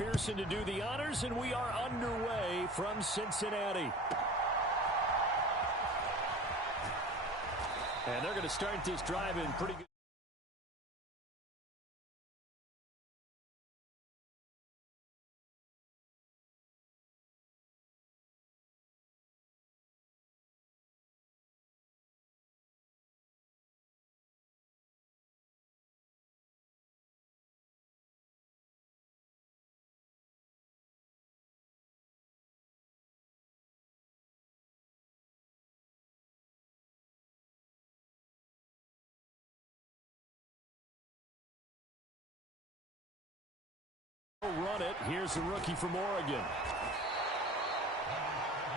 McPherson to do the honors, and we are underway from Cincinnati. And they're going to start this drive in pretty good. Run it. Here's the rookie from Oregon.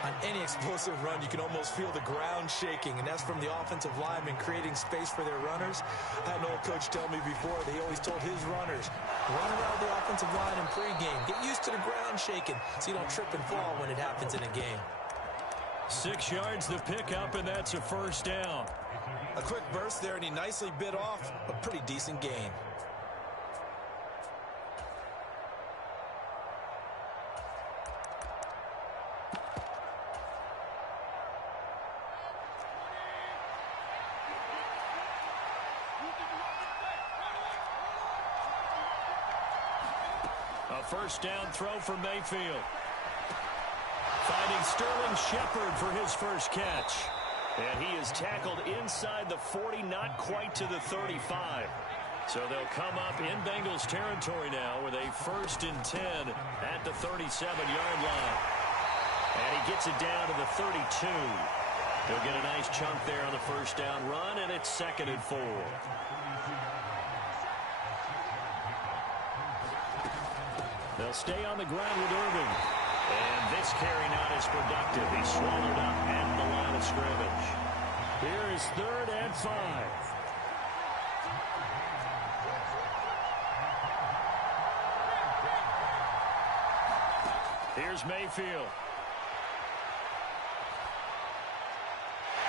On any explosive run, you can almost feel the ground shaking, and that's from the offensive linemen creating space for their runners. I had an old coach tell me before, they always told his runners, run around the offensive line in pregame. Get used to the ground shaking so you don't trip and fall when it happens in a game. 6 yards the pickup, and that's a first down. A quick burst there, and he nicely bit off a pretty decent gain. First down throw for Mayfield. Finding Sterling Shepard for his first catch. And he is tackled inside the 40, not quite to the 35. So they'll come up in Bengals territory now with a 1st and 10 at the 37-yard line. And he gets it down to the 32. He'll get a nice chunk there on the first down run, and it's 2nd and 4. They'll stay on the ground with Irving. And this carry not as productive. He's swallowed up at the line of scrimmage. Here is 3rd and 5. Here's Mayfield.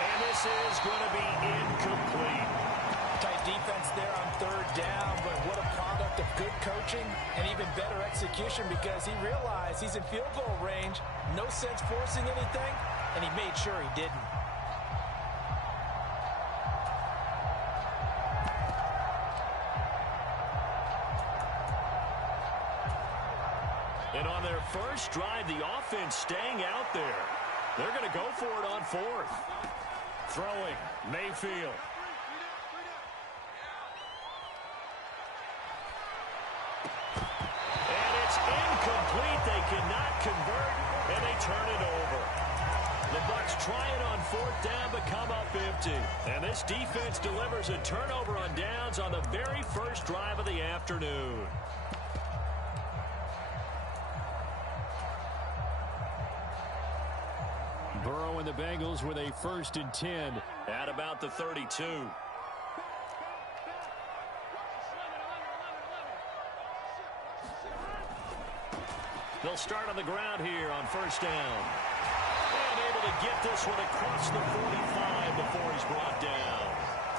And this is going to be incomplete. Tight defense there on 3rd down, but what a product of good coaching and even better execution, because he realized he's in field goal range. No sense forcing anything, and he made sure he didn't. And on their first drive, the offense staying out there. They're going to go for it on 4th. Throwing, Mayfield. Incomplete. They cannot convert, and they turn it over. The Bucs try it on 4th down, but come up empty. And this defense delivers a turnover on downs on the very first drive of the afternoon. Burrow and the Bengals with a 1st and 10 at about the 32. They'll start on the ground here on 1st down. And able to get this one across the 45 before he's brought down.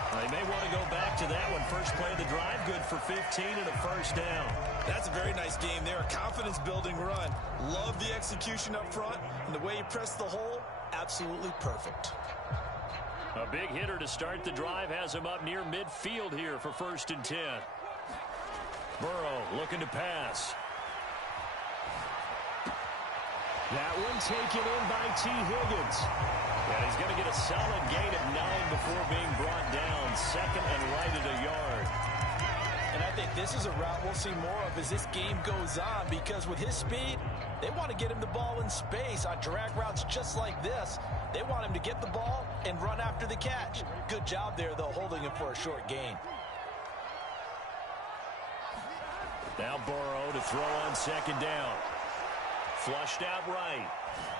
They may want to go back to that one. First play of the drive, good for 15 and a 1st down. That's a very nice game there. A confidence-building run. Love the execution up front, and the way he pressed the hole, absolutely perfect. A big hitter to start the drive has him up near midfield here for 1st and 10. Burrow looking to pass. That one taken in by T. Higgins. And he's going to get a solid gain of 9 before being brought down. 2nd and right at a yard. And I think this is a route we'll see more of as this game goes on, because with his speed, they want to get him the ball in space on drag routes just like this. They want him to get the ball and run after the catch. Good job there, though, holding him for a short gain. Now Burrow to throw on 2nd down. Flushed out right.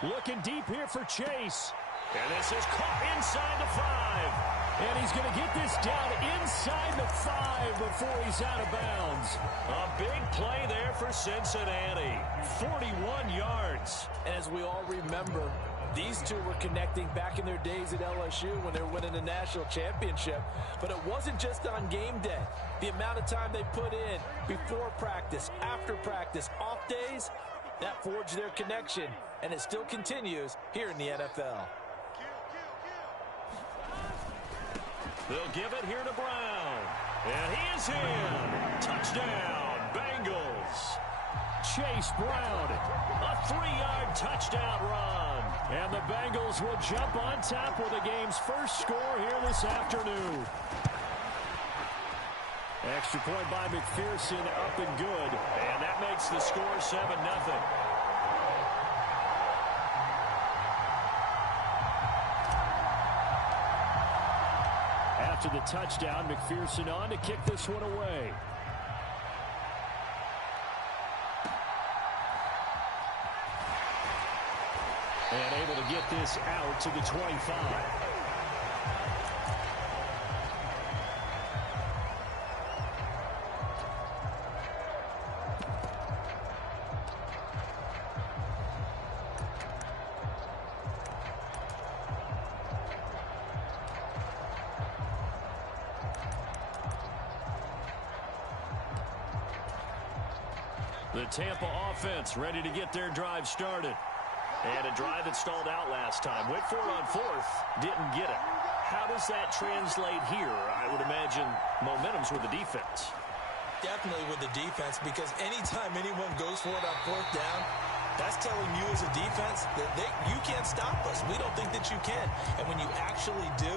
Looking deep here for Chase. And this is caught inside the 5. And he's going to get this down inside the 5 before he's out of bounds. A big play there for Cincinnati. 41 yards. And as we all remember, These two were connecting back in their days at LSU when they were winning the national championship. But it wasn't just on game day. The amount of time they put in before practice, after practice, off days, that forged their connection, and it still continues here in the NFL. They'll give it here to Brown. And he is in. Touchdown, Bengals. Chase Brown, a 3-yard touchdown run. And the Bengals will jump on top with the game's first score here this afternoon. Extra point by McPherson, up and good. And that makes the score 7-0. After the touchdown, McPherson on to kick this one away. And able to get this out to the 25. The Tampa offense ready to get their drive started. And a drive that stalled out last time. Went for it on fourth. Didn't get it. How does that translate here? I would imagine momentum's with the defense. Definitely with the defense, because anytime anyone goes for it on fourth down, that's telling you as a defense that you can't stop us. We don't think that you can. And when you actually do,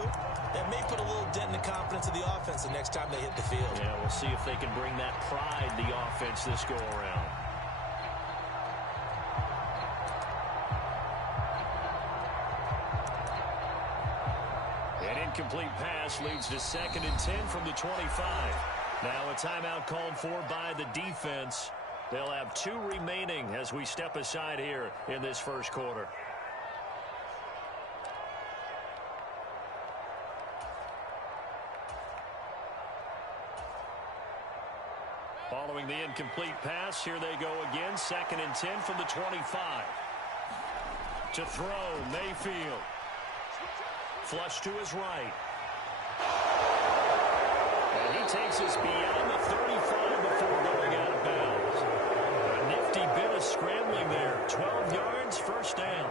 that may put a little dent in the confidence of the offense the next time they hit the field. Yeah, we'll see if they can bring that pride the offense this go around. Incomplete pass leads to 2nd and 10 from the 25. Now a timeout called for by the defense. They'll have 2 remaining as we step aside here in this first quarter. Following the incomplete pass, here they go again. 2nd and 10 from the 25. To throw, Mayfield. Flush to his right. And he takes us beyond the 35 before going out of bounds. A nifty bit of scrambling there. 12 yards, first down.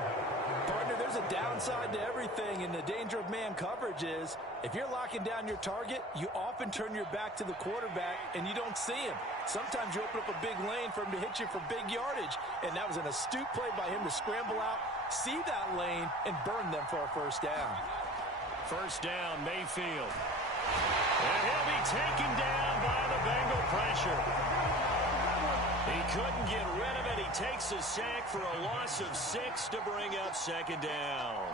Partner, there's a downside to everything, and the danger of man coverage is if you're locking down your target, you often turn your back to the quarterback and you don't see him. Sometimes you open up a big lane for him to hit you for big yardage, and that was an astute play by him to scramble out, see that lane, and burn them for a first down. First down, Mayfield. And he'll be taken down by the Bengal pressure. He couldn't get rid of it. He takes a sack for a loss of 6 to bring up 2nd down.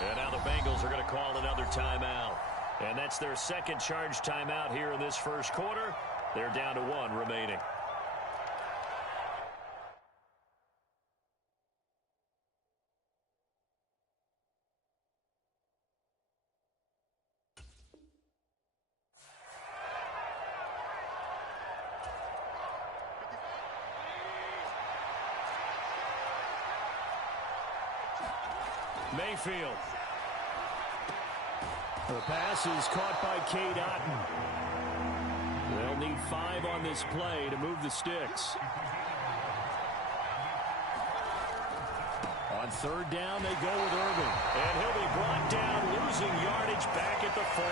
And now the Bengals are going to call another timeout. And that's their 2nd charge timeout here in this first quarter. They're down to 1 remaining. Mayfield. The pass is caught by Cade Otton. They'll need 5 on this play to move the sticks. On 3rd down, they go with Irving. And he'll be brought down, losing yardage back at the 40.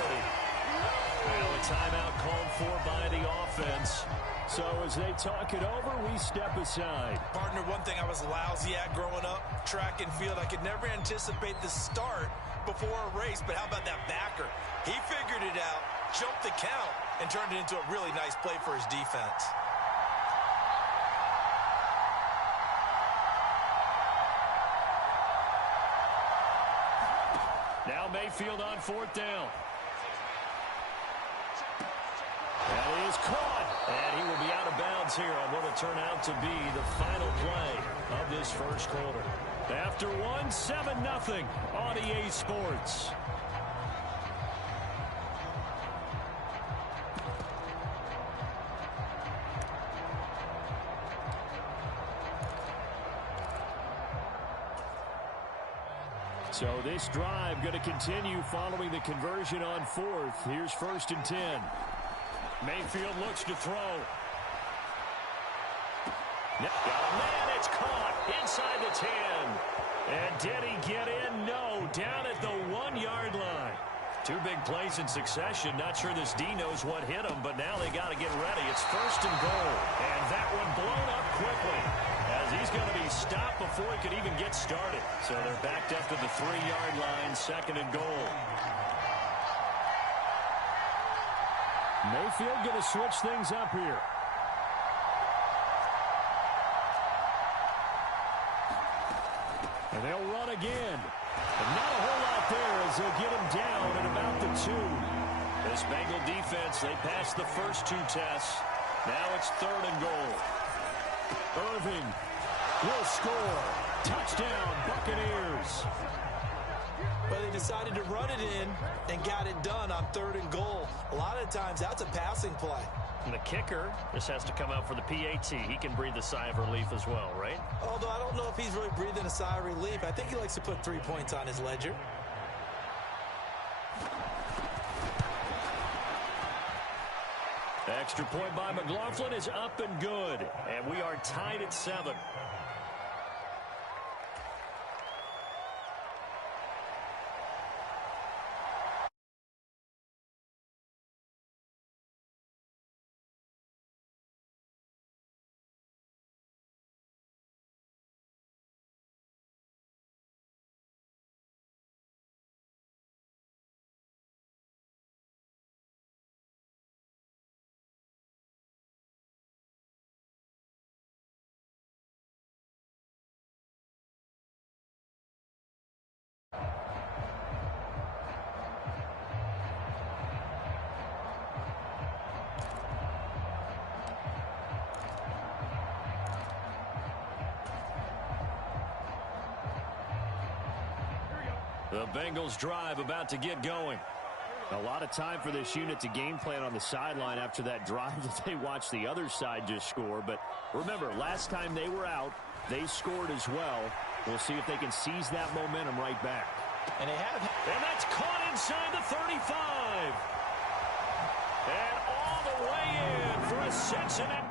Well, a timeout called for by the offense. So as they talk it over, we step aside. Partner, one thing I was lousy at growing up, track and field, I could never anticipate the start before a race, but how about that backer? He figured it out, jumped the count, and turned it into a really nice play for his defense. Now Mayfield on 4th down. That is caught, and he will be out of bounds here on what will turn out to be the final play of this first quarter. After 1, 7-0 on EA Sports. So this drive going to continue following the conversion on fourth. Here's 1st and 10. Mayfield looks to throw. Man, it's caught inside the 10. And did he get in? No, down at the 1-yard line. 2 big plays in succession. Not sure this D knows what hit him, but now they got to get ready. It's 1st and goal. And that one blown up quickly, as he's going to be stopped before he could even get started. So they're backed up to the 3-yard line, 2nd and goal. Mayfield going to switch things up here. And they'll run again. And not a whole lot there as they'll get him down at about the 2. This Bengal defense, they passed the first 2 tests. Now it's 3rd and goal. Irving will score. Touchdown, Buccaneers. But they decided to run it in and got it done on 3rd and goal. A lot of times that's a passing play. And the kicker just has to come out for the PAT. He can breathe a sigh of relief as well, right? Although I don't know if he's really breathing a sigh of relief. I think he likes to put 3 points on his ledger. Extra point by McLaughlin is up and good. And we are tied at 7. The Bengals drive about to get going. A lot of time for this unit to game plan on the sideline after that drive that they watched the other side just score. But remember, last time they were out, they scored as well. We'll see if they can seize that momentum right back. And they have. And that's caught inside the 35. And all the way in for a Cincinnati.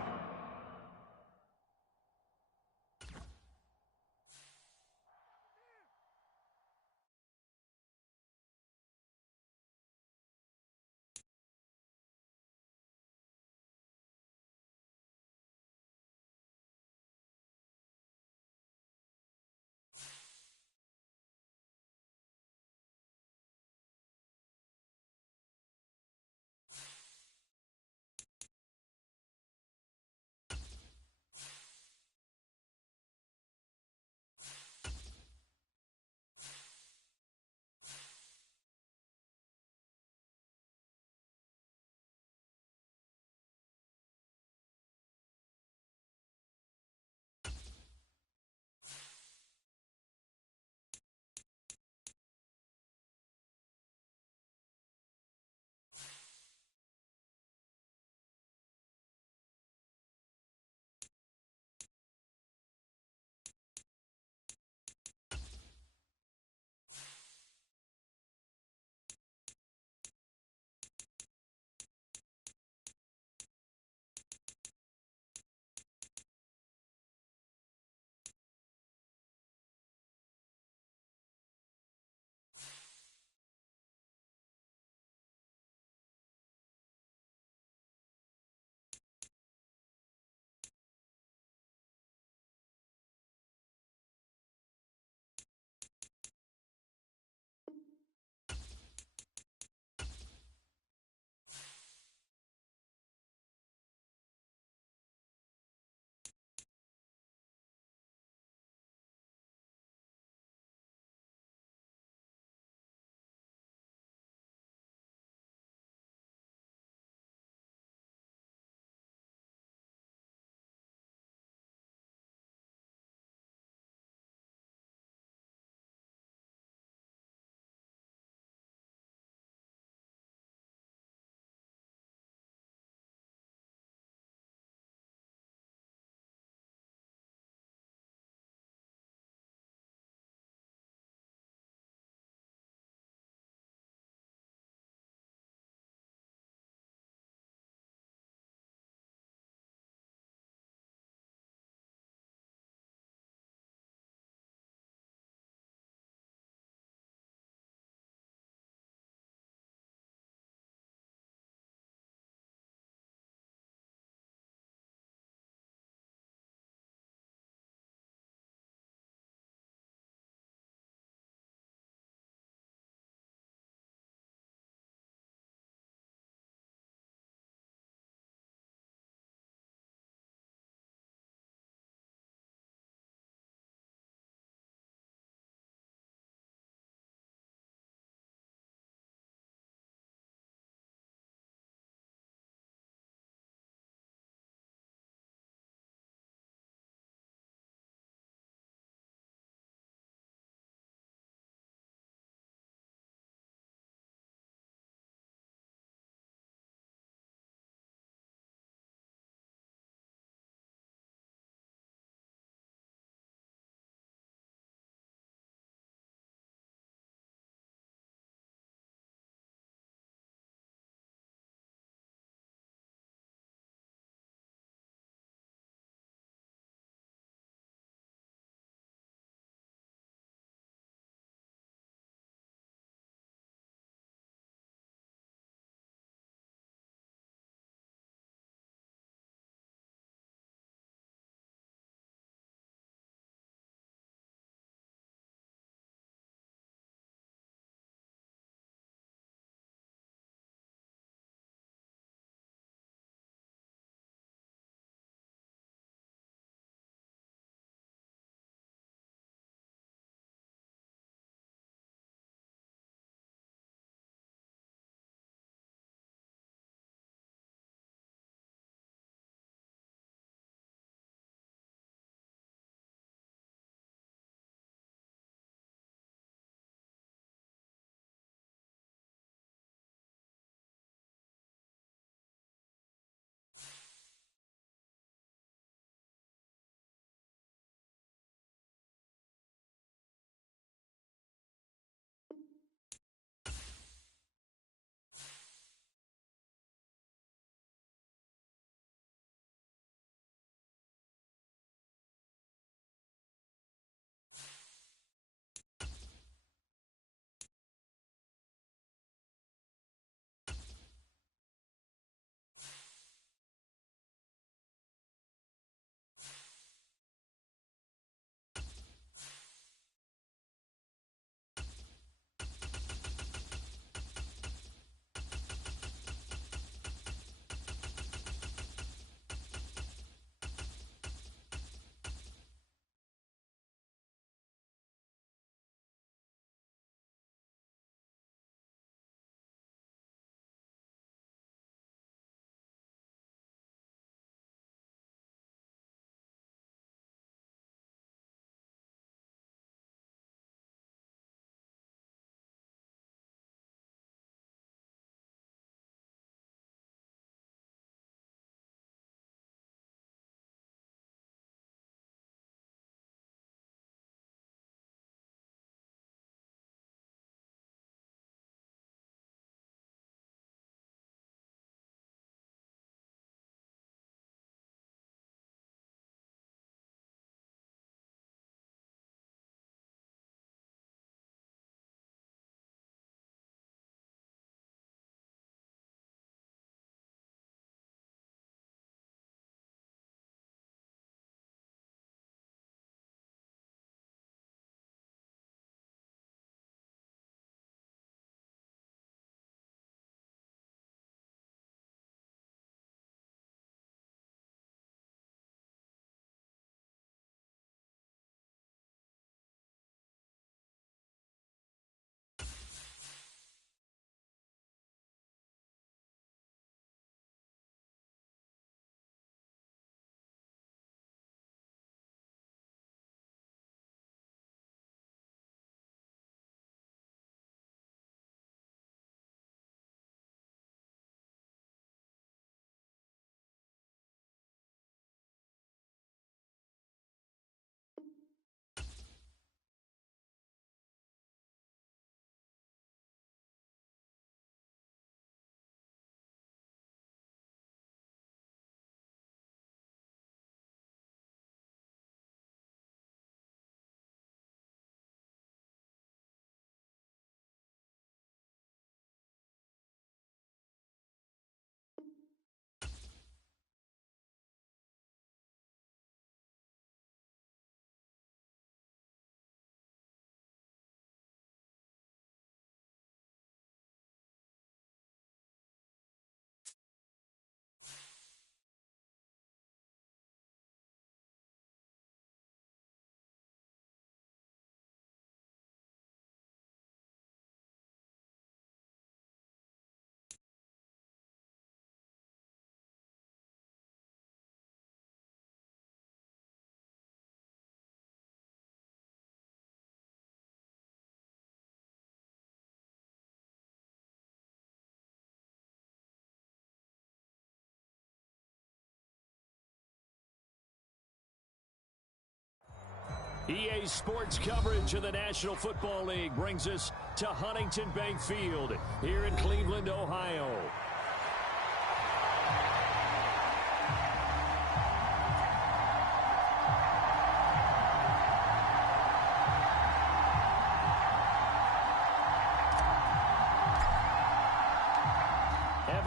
EA Sports coverage of the National Football League brings us to Huntington Bank Field here in Cleveland, Ohio.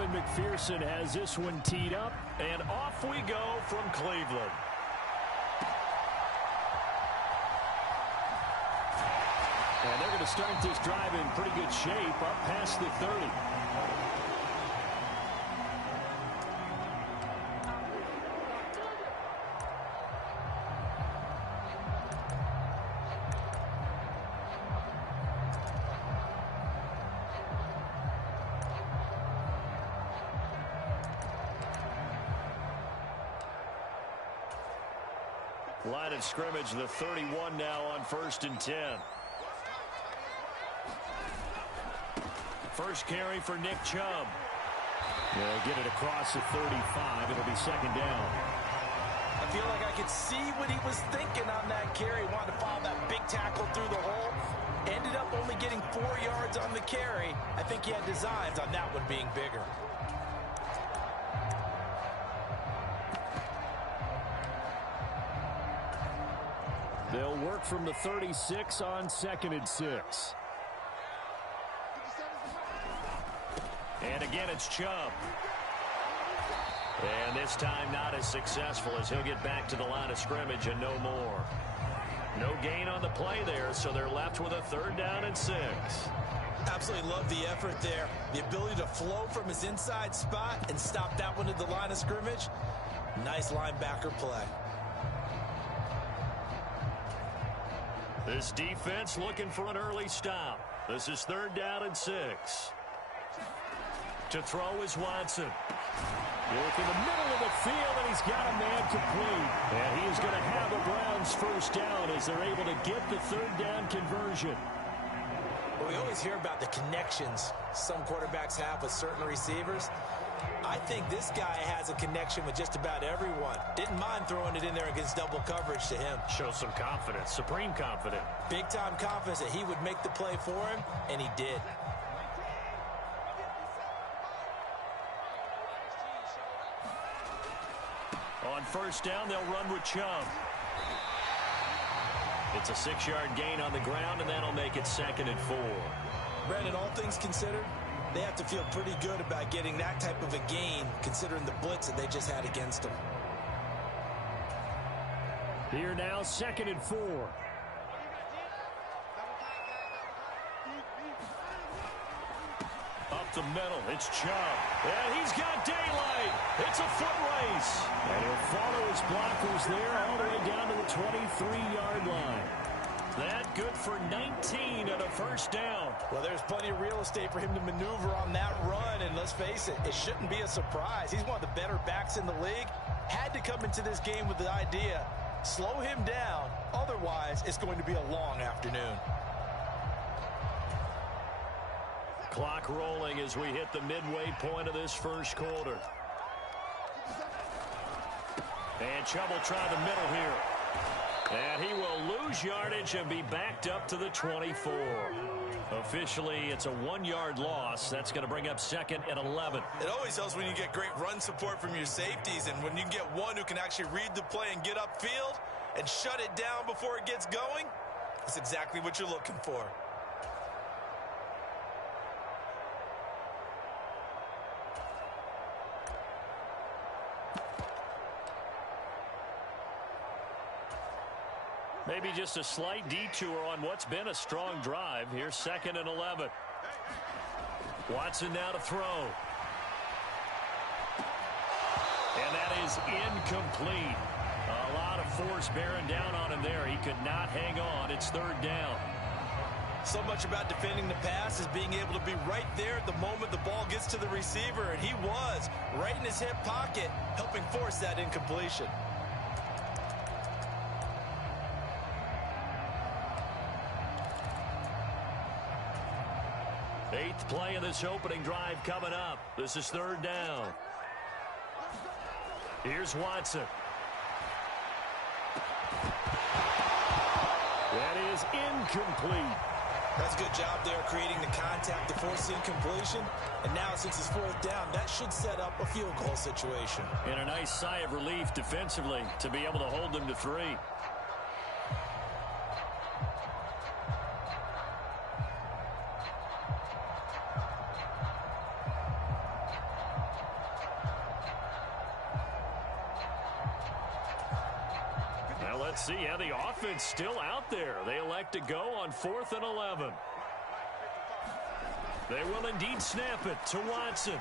McPherson has this one teed up, and off we go from Cleveland. And they're going to start this drive in pretty good shape, up past the 30. Line of scrimmage, the 31 now on 1st and 10. First carry for Nick Chubb. They'll get it across the 35. It'll be 2nd down. I feel like I could see what he was thinking on that carry. Wanted to follow that big tackle through the hole. Ended up only getting 4 yards on the carry. I think he had designs on that one being bigger. They'll work from the 36 on 2nd and 6. And again, it's Chubb. And this time not as successful as he'll get back to the line of scrimmage and no more. No gain on the play there, so they're left with a 3rd down and 6. Absolutely love the effort there. The ability to flow from his inside spot and stop that one at the line of scrimmage. Nice linebacker play. This defense looking for an early stop. This is 3rd down and 6. To throw is Watson. Look in the middle of the field, and he's got a man complete. And he is going to have a Browns 1st down as they're able to get the 3rd down conversion. Well, we always hear about the connections some quarterbacks have with certain receivers. I think this guy has a connection with just about everyone. Didn't mind throwing it in there against double coverage to him. Show some confidence, supreme confidence. Big-time confidence that he would make the play for him, and he did. On 1st down, they'll run with Chubb. It's a 6-yard gain on the ground, and that'll make it 2nd and 4. Brandon, all things considered, they have to feel pretty good about getting that type of a gain, considering the blitz that they just had against them. Here now, 2nd and 4. Up the middle, it's Chubb. And he's got daylight. It's a foot race. And he'll follow his blockers there all the way down to the 23-yard line. That good for 19 and a 1st down. Well, there's plenty of real estate for him to maneuver on that run, and let's face it, it shouldn't be a surprise. He's one of the better backs in the league. Had to come into this game with the idea, slow him down, otherwise it's going to be a long afternoon. Clock rolling as we hit the midway point of this 1st quarter. And Chubb will try the middle here. And he will lose yardage and be backed up to the 24. Officially, it's a 1-yard loss. That's going to bring up 2nd and 11. It always helps when you get great run support from your safeties, and when you get one who can actually read the play and get upfield and shut it down before it gets going, that's exactly what you're looking for. Maybe just a slight detour on what's been a strong drive. Here's 2nd and 11. Watson now to throw. And that is incomplete. A lot of force bearing down on him there. He could not hang on. It's 3rd down. So much about defending the pass is being able to be right there at the moment the ball gets to the receiver, and he was right in his hip pocket, helping force that incompletion. 8th play of this opening drive coming up. This is 3rd down. Here's Watson. That is incomplete. That's a good job there creating the contact to force the incompletion. And now since it's fourth down, that should set up a field goal situation. And a nice sigh of relief defensively to be able to hold them to 3. Now let's see how the offense still out there. They elect to go on 4th and 11. They will indeed snap it to Watson.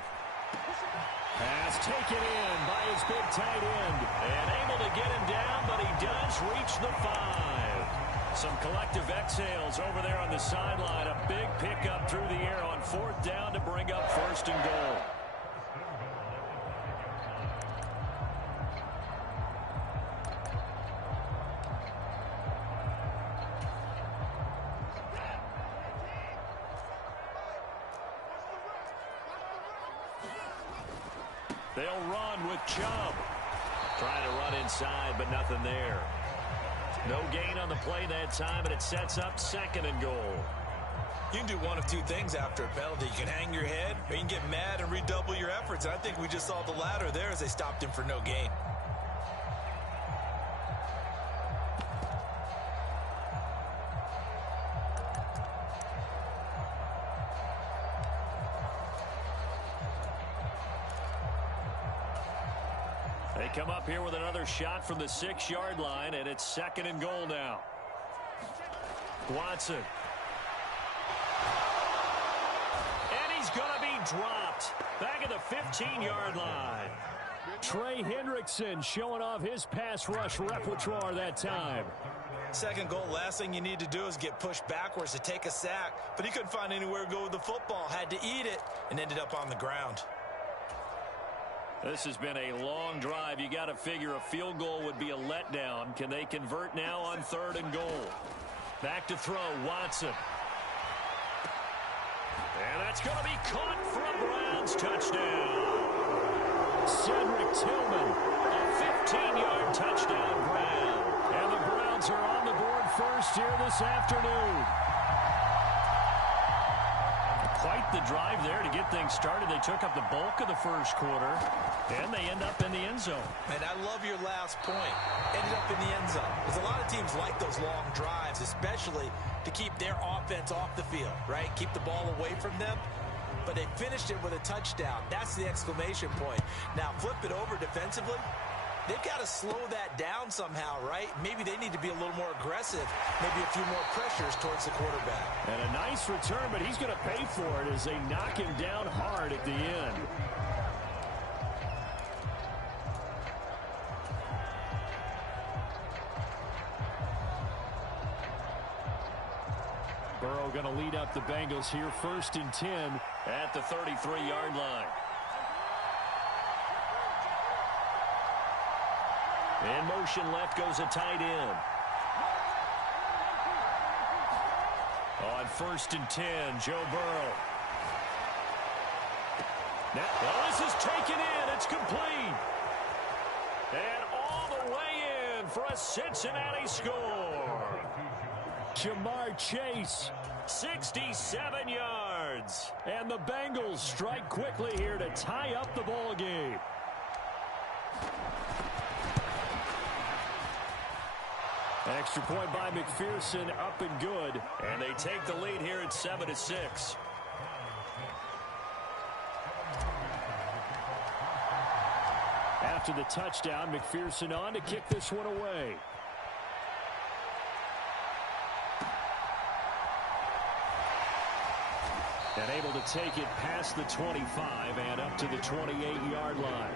Pass taken in by his big tight end. And able to get him down, but he does reach the 5. Some collective exhales over there on the sideline. A big pickup through the air on 4th down to bring up 1st and goal. They'll run with Chubb. Trying to run inside, but nothing there. No gain on the play that time, and it sets up 2nd and goal. You can do one of two things after a penalty. You can hang your head, or you can get mad and redouble your efforts. And I think we just saw the latter there as they stopped him for no gain. They come up here with another shot from the 6-yard line, and it's 2nd and goal now. Watson. And he's going to be dropped. Back at the 15-yard line. Trey Hendrickson showing off his pass rush repertoire that time. 2nd goal, last thing you need to do is get pushed backwards to take a sack. But he couldn't find anywhere to go with the football. Had to eat it and ended up on the ground. This has been a long drive. You got to figure a field goal would be a letdown. Can they convert now on 3rd and goal? Back to throw, Watson. And that's going to be caught for a Browns touchdown. Cedric Tillman, a 15-yard touchdown grab. And the Browns are on the board first here this afternoon. Quite the drive there to get things started. They took up the bulk of the first quarter, and they end up in the end zone. And I love your last point. Ended up in the end zone. Because a lot of teams like those long drives, especially to keep their offense off the field, right? Keep the ball away from them. But they finished it with a touchdown. That's the exclamation point. Now, flip it over defensively. They've got to slow that down somehow, right? Maybe they need to be a little more aggressive, maybe a few more pressures towards the quarterback. And a nice return, but he's going to pay for it as they knock him down hard at the end. Burrow going to lead up the Bengals here, 1st and 10 at the 33-yard line. In motion left goes a tight end. On 1st and 10, Joe Burrow. Now, this is taken in. It's complete. And all the way in for a Cincinnati score. Jamar Chase, 67 yards. And the Bengals strike quickly here to tie up the ball game. Extra point by McPherson, up and good. And they take the lead here at 7-6. After the touchdown, McPherson on to kick this one away. And able to take it past the 25 and up to the 28-yard line.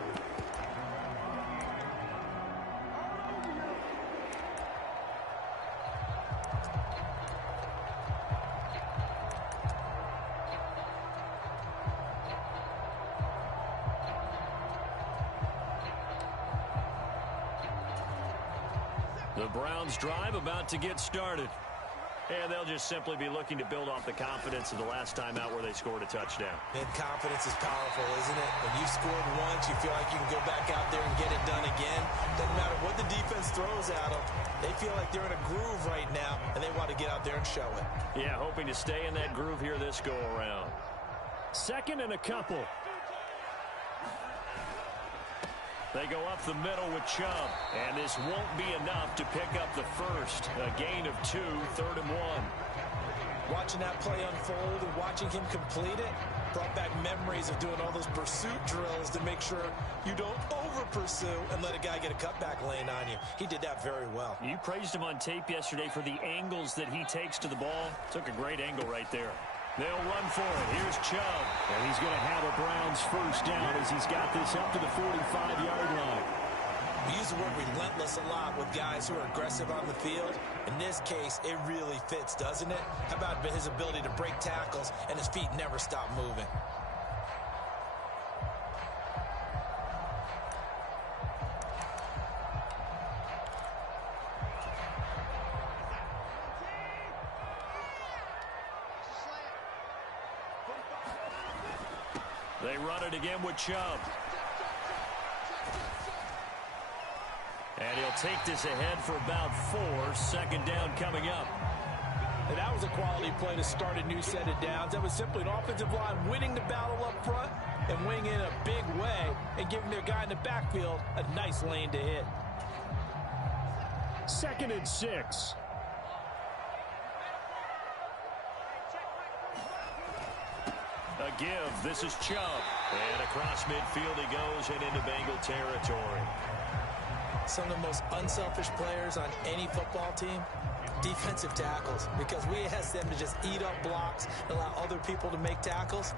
The Browns drive about to get started. And they'll just simply be looking to build off the confidence of the last time out where they scored a touchdown. And confidence is powerful, isn't it? When you've scored once, you feel like you can go back out there and get it done again. Doesn't matter what the defense throws at them. They feel like they're in a groove right now, and they want to get out there and show it. Yeah, hoping to stay in that groove here this go-around. Second and a couple. They go up the middle with Chubb, and this won't be enough to pick up the first. A gain of 2, 3rd and 1. Watching that play unfold and watching him complete it brought back memories of doing all those pursuit drills to make sure you don't over-pursue and let a guy get a cutback lane on you. He did that very well. You praised him on tape yesterday for the angles that he takes to the ball. Took a great angle right there. They'll run for it. Here's Chubb. And he's going to have a Browns first down as he's got this up to the 45-yard line. We use the word relentless a lot with guys who are aggressive on the field. In this case, it really fits, doesn't it? How about his ability to break tackles and his feet never stop moving? They run it again with Chubb. And he'll take this ahead for about 4. Second down coming up. And that was a quality play to start a new set of downs. That was simply an offensive line winning the battle up front and winning in a big way and giving their guy in the backfield a nice lane to hit. 2nd and 6. A give. This is Chubb. And across midfield he goes and into Bengal territory. Some of the most unselfish players on any football team, defensive tackles, because we ask them to just eat up blocks and allow other people to make tackles.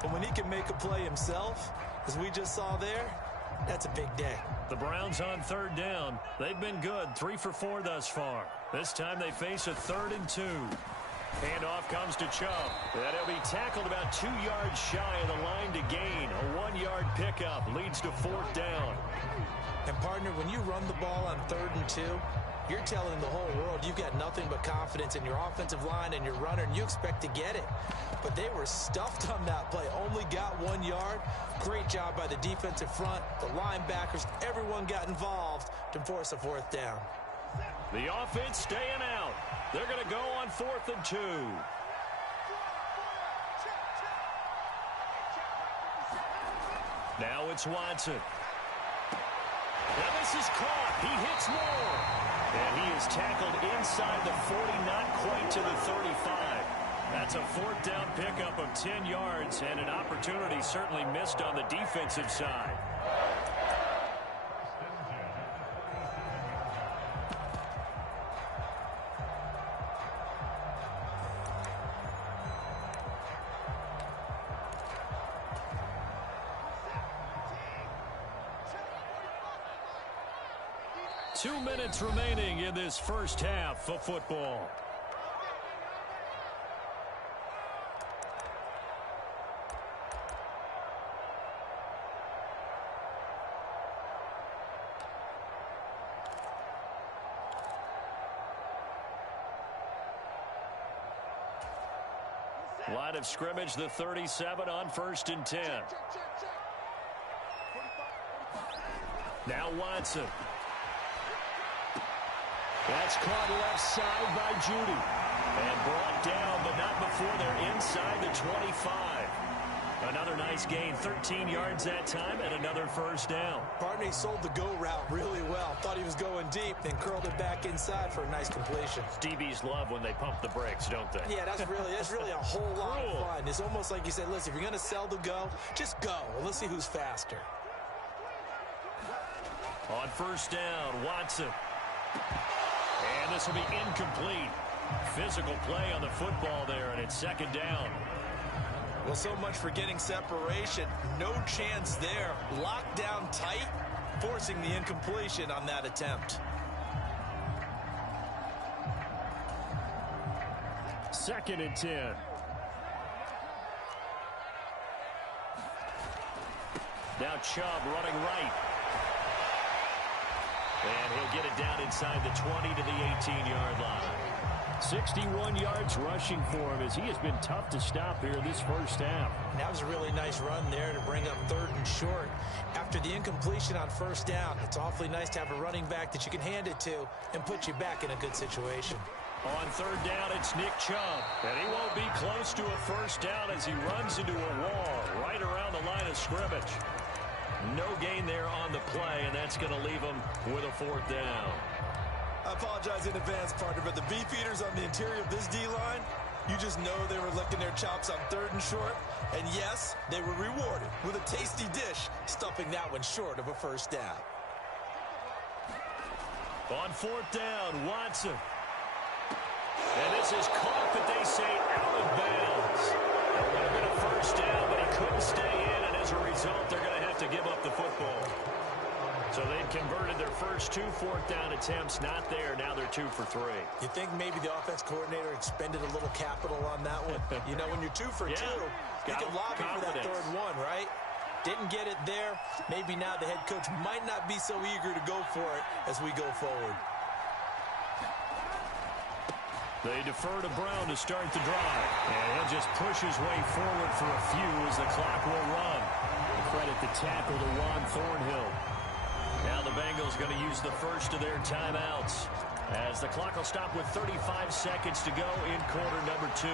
But when he can make a play himself, as we just saw there, that's a big day. The Browns on 3rd down. They've been good, 3 for 4 thus far. This time they face a 3rd and 2. Handoff comes to Chubb. And he'll be tackled about 2 yards shy of the line to gain. A 1-yard pickup leads to 4th down. And, partner, when you run the ball on 3rd and 2, you're telling the whole world you've got nothing but confidence in your offensive line and your runner, and you expect to get it. But they were stuffed on that play, only got 1 yard. Great job by the defensive front, the linebackers, everyone got involved to force a 4th down. The offense staying out. They're going to go on 4th and 2. Now it's Watson. Now this is caught. He hits more. And he is tackled inside the 40, not quite to the 35. That's a 4th down pickup of 10 yards and an opportunity certainly missed on the defensive side. Two minutes remaining in this first half of football. Line of scrimmage, the 37 on 1st and 10. Now Watson. That's caught left side by Judy. And brought down, but not before they're inside the 25. Another nice gain, 13 yards that time, and another first down. Partner sold the go route really well. Thought he was going deep, then curled it back inside for a nice completion. DBs love when they pump the brakes, don't they? Yeah, that's really a whole lot of fun. It's almost like you said, listen, if you're going to sell the go, just go. Well, let's see who's faster. On first down, Watson. And this will be incomplete. Physical play on the football there, and it's 2nd down. Well, so much for getting separation. No chance there. Locked down tight, forcing the incompletion on that attempt. 2nd and 10. Now Chubb running right. And he'll get it down inside the 20 to the 18-yard line. 61 yards rushing for him as he has been tough to stop here this first half. And that was a really nice run there to bring up 3rd and short. After the incompletion on 1st down, it's awfully nice to have a running back that you can hand it to and put you back in a good situation. On 3rd down, it's Nick Chubb. And he won't be close to a 1st down as he runs into a wall right around the line of scrimmage. No gain there on the play, and that's going to leave him with a 4th down. I apologize in advance, partner, but the beefeaters on the interior of this D-line, you just know they were licking their chops on 3rd and short. And yes, they were rewarded with a tasty dish, stuffing that one short of a 1st down. On 4th down, Watson. And this is caught, but they say out of bounds. It would have been a 1st down, but he couldn't stay in, and as a result, they're going to have to give up the football. So they've converted their first 2 4th down attempts. Not there. Now they're 2 for 3. You think maybe the offense coordinator expended a little capital on that one? You know, when you're 2 for 2, you can lobby for that 3rd one, right? Didn't get it there. Maybe now the head coach might not be so eager to go for it as we go forward. They defer to Brown to start the drive. And he'll just push his way forward for a few as the clock will run. Credit the tackle to Juan Thornhill. Now the Bengals going to use the first of their timeouts as the clock will stop with 35 seconds to go in quarter number 2.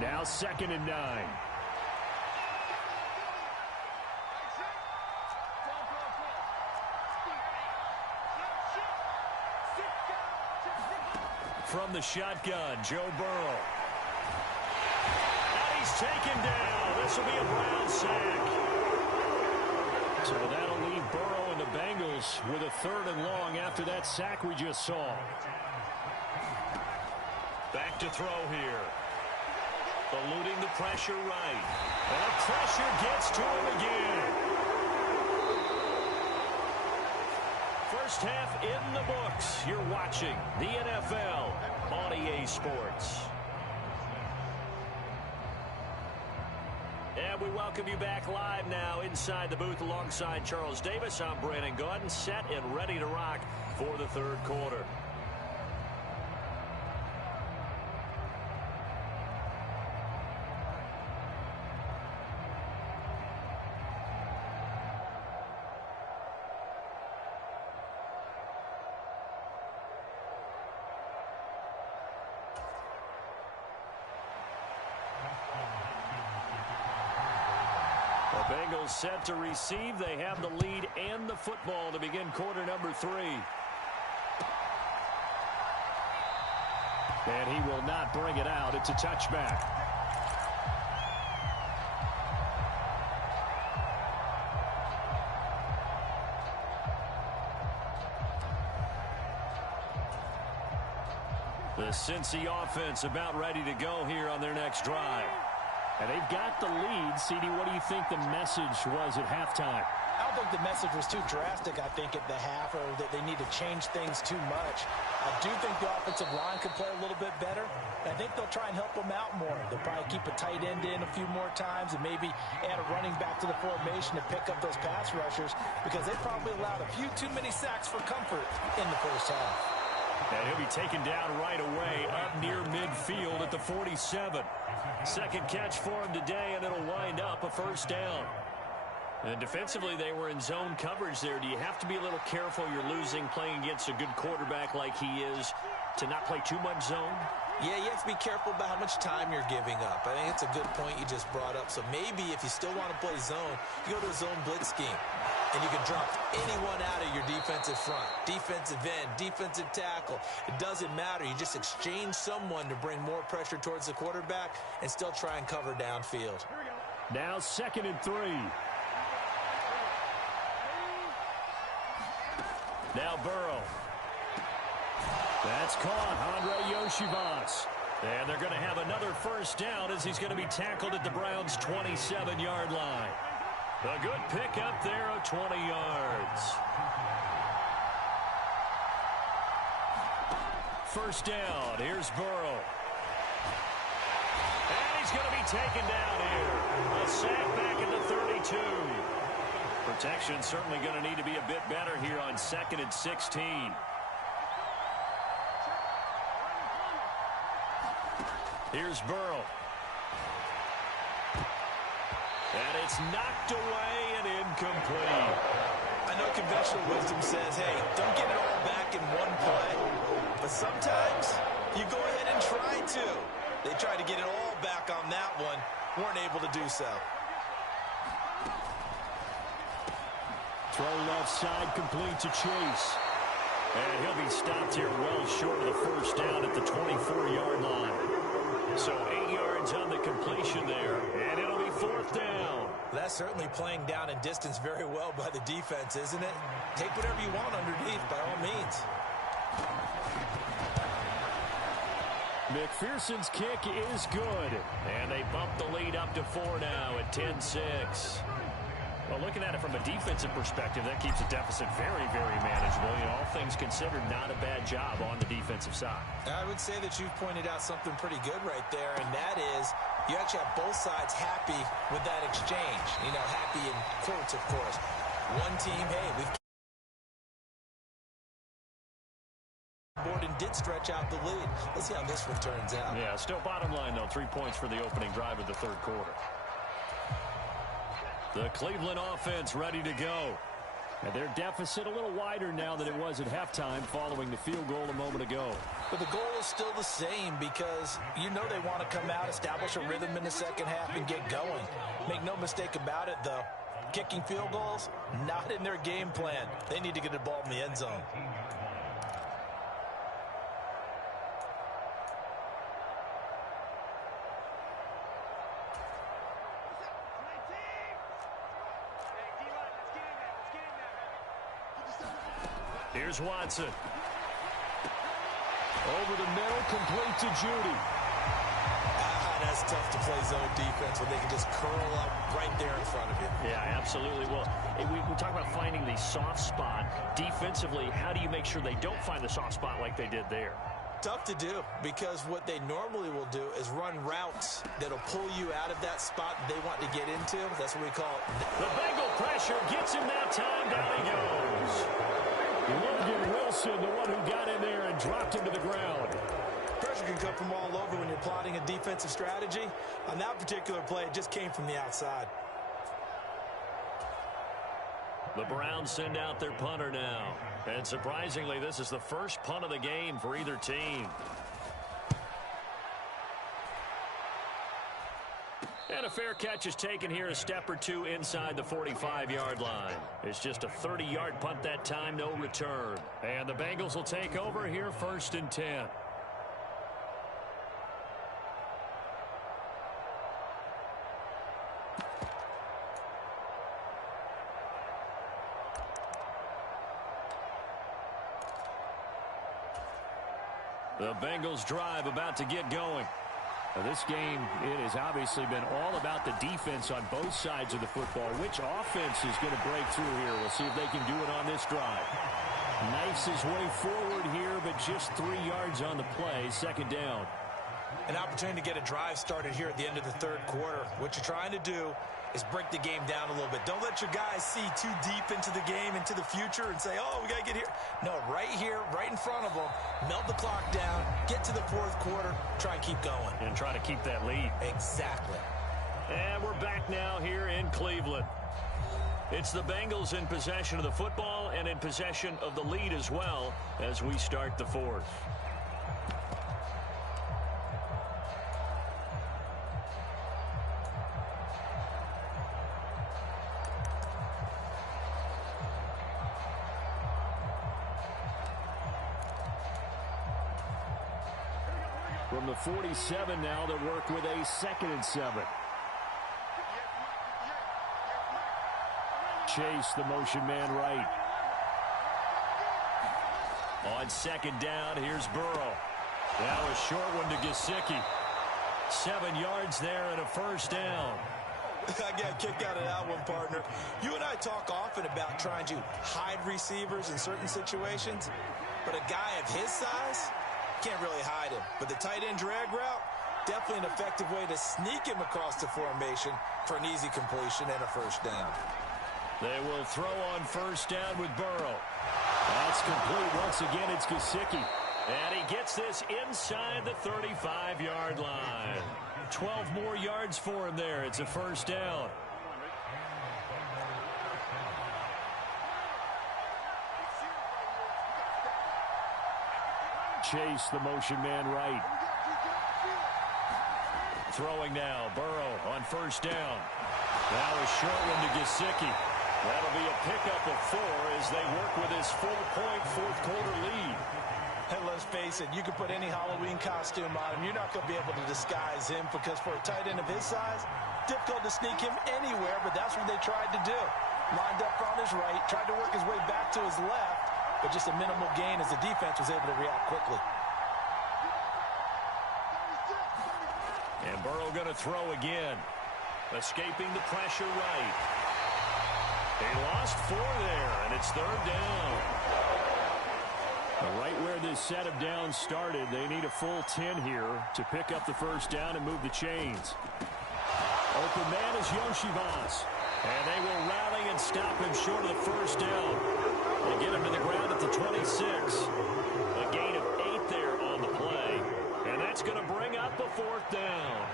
Now 2nd and 9. From the shotgun, Joe Burrow. And he's taken down. This will be a Brown sack. So that'll leave Burrow and the Bengals with a 3rd and long after that sack we just saw. Back to throw here. Eluding the pressure right. And the pressure gets to him again. First half in the books. You're watching the NFL on EA Sports. And we welcome you back live now inside the booth alongside Charles Davis. I'm Brandon Gaudin, set and ready to rock for the 3rd quarter. Bengals set to receive. They have the lead and the football to begin quarter number 3. And he will not bring it out. It's a touchback. The Cincy offense about ready to go here on their next drive. And they've got the lead. CD, what do you think the message was at halftime? I don't think the message was too drastic, I think, at the half, or that they need to change things too much. I do think the offensive line could play a little bit better. I think they'll try and help them out more. They'll probably keep a tight end in a few more times and maybe add a running back to the formation to pick up those pass rushers because they probably allowed a few too many sacks for comfort in the first half. And he'll be taken down right away up near midfield at the 47. Second catch for him today, and it'll wind up a 1st down. And defensively, they were in zone coverage there. Do you have to be a little careful? You're losing playing against a good quarterback like he is to not play too much zone? Yeah, you have to be careful about how much time you're giving up. I think it's a good point you just brought up. So maybe if you still want to play zone, you go to a zone blitz scheme. And you can drop anyone out of your defensive front, defensive end, defensive tackle. It doesn't matter. You just exchange someone to bring more pressure towards the quarterback and still try and cover downfield. Now 2nd and 3. Now Burrow. That's caught. Andre Yoshivas. And they're going to have another 1st down as he's going to be tackled at the Browns' 27-yard line. A good pick up there of 20 yards. 1st down. Here's Burrow. And he's going to be taken down here. A sack back at the 32. Protection certainly going to need to be a bit better here on 2nd and 16. Here's Burrow. And it's knocked away and incomplete. I know conventional wisdom says, hey, don't get it all back in one play. But sometimes you go ahead and try to. They tried to get it all back on that one. Weren't able to do so. Throw left side, complete to Chase. And he'll be stopped here well short of the first down at the 24-yard line. So 8 yards on the completion there, and it'll be 4th down. That's certainly playing down in distance very well by the defense, isn't it? Take whatever you want underneath, by all means. McPherson's kick is good. And they bump the lead up to 4 now at 10-6. Well, looking at it from a defensive perspective, that keeps the deficit very, very manageable. You know, all things considered, not a bad job on the defensive side. I would say that you've pointed out something pretty good right there, and that is you actually have both sides happy with that exchange. You know, happy in quotes, of course. One team, hey, we've board and did stretch out the lead. Let's see how this one turns out. Yeah, still bottom line, though. 3 points for the opening drive of the third quarter. The Cleveland offense ready to go. And their deficit a little wider now than it was at halftime following the field goal a moment ago. But the goal is still the same because you know they want to come out, establish a rhythm in the second half, and get going. Make no mistake about it, though. Kicking field goals, not in their game plan. They need to get the ball in the end zone. Here's Watson. Over the middle, complete to Judy. That's tough to play zone defense when they can just curl up right there in front of you. Yeah, absolutely. Well, we talk about finding the soft spot. Defensively, how do you make sure they don't find the soft spot like they did there? Tough to do because what they normally will do is run routes that'll pull you out of that spot they want to get into. That's what we call it. The Bengal pressure gets him that time. Down he goes. Logan Wilson, the one who got in there and dropped him to the ground. Pressure can come from all over when you're plotting a defensive strategy. On that particular play, it just came from the outside. The Browns send out their punter now. And surprisingly, this is the first punt of the game for either team. And a fair catch is taken here, a step or two inside the 45-yard line. It's just a 30-yard punt that time, no return. And the Bengals will take over here, 1st and 10. The Bengals drive about to get going. Now this game, it has obviously been all about the defense on both sides of the football. Which offense is going to break through here? We'll see if they can do it on this drive. Knifes his way forward here, but just 3 yards on the play. 2nd down. An opportunity to get a drive started here at the end of the third quarter. What you're trying to do is break the game down a little bit. Don't let your guys see too deep into the game, into the future, and say, oh, we got to get here. No, right here, right in front of them, melt the clock down, get to the fourth quarter, try and keep going. And try to keep that lead. Exactly. And we're back now here in Cleveland. It's the Bengals in possession of the football and in possession of the lead as well as we start the fourth. From the 47 now, they'll work with a 2nd and 7. Chase, the motion man right. On 2nd down, here's Burrow. Now a short one to Gesicki. 7 yards there and a 1st down. I got a kick out of that one, partner. You and I talk often about trying to hide receivers in certain situations, but a guy of his size can't really hide him. But the tight end drag route, definitely an effective way to sneak him across the formation for an easy completion and a 1st down. They will throw on first down with Burrow. That's complete. Once again, it's Gesicki. And he gets this inside the 35-yard line. 12 more yards for him there. It's a first down. Chase, the motion man right. Throwing now, Burrow on first down. Now a short one to Gesicki. That'll be a pickup of 4 as they work with his 4-point fourth-quarter lead. And let's face it, you can put any Halloween costume on him. You're not going to be able to disguise him because for a tight end of his size, difficult to sneak him anywhere, but that's what they tried to do. Lined up on his right, tried to work his way back to his left, but just a minimal gain as the defense was able to react quickly. And Burrow going to throw again. Escaping the pressure right. He lost 4 there, and it's third down. Right where this set of downs started, they need a full 10 here to pick up the first down and move the chains. Open man is Yoshivas. And they will rally and stop him short of the first down. They get him to the ground at the 26. A gain of 8 there on the play. And that's going to bring up a fourth down.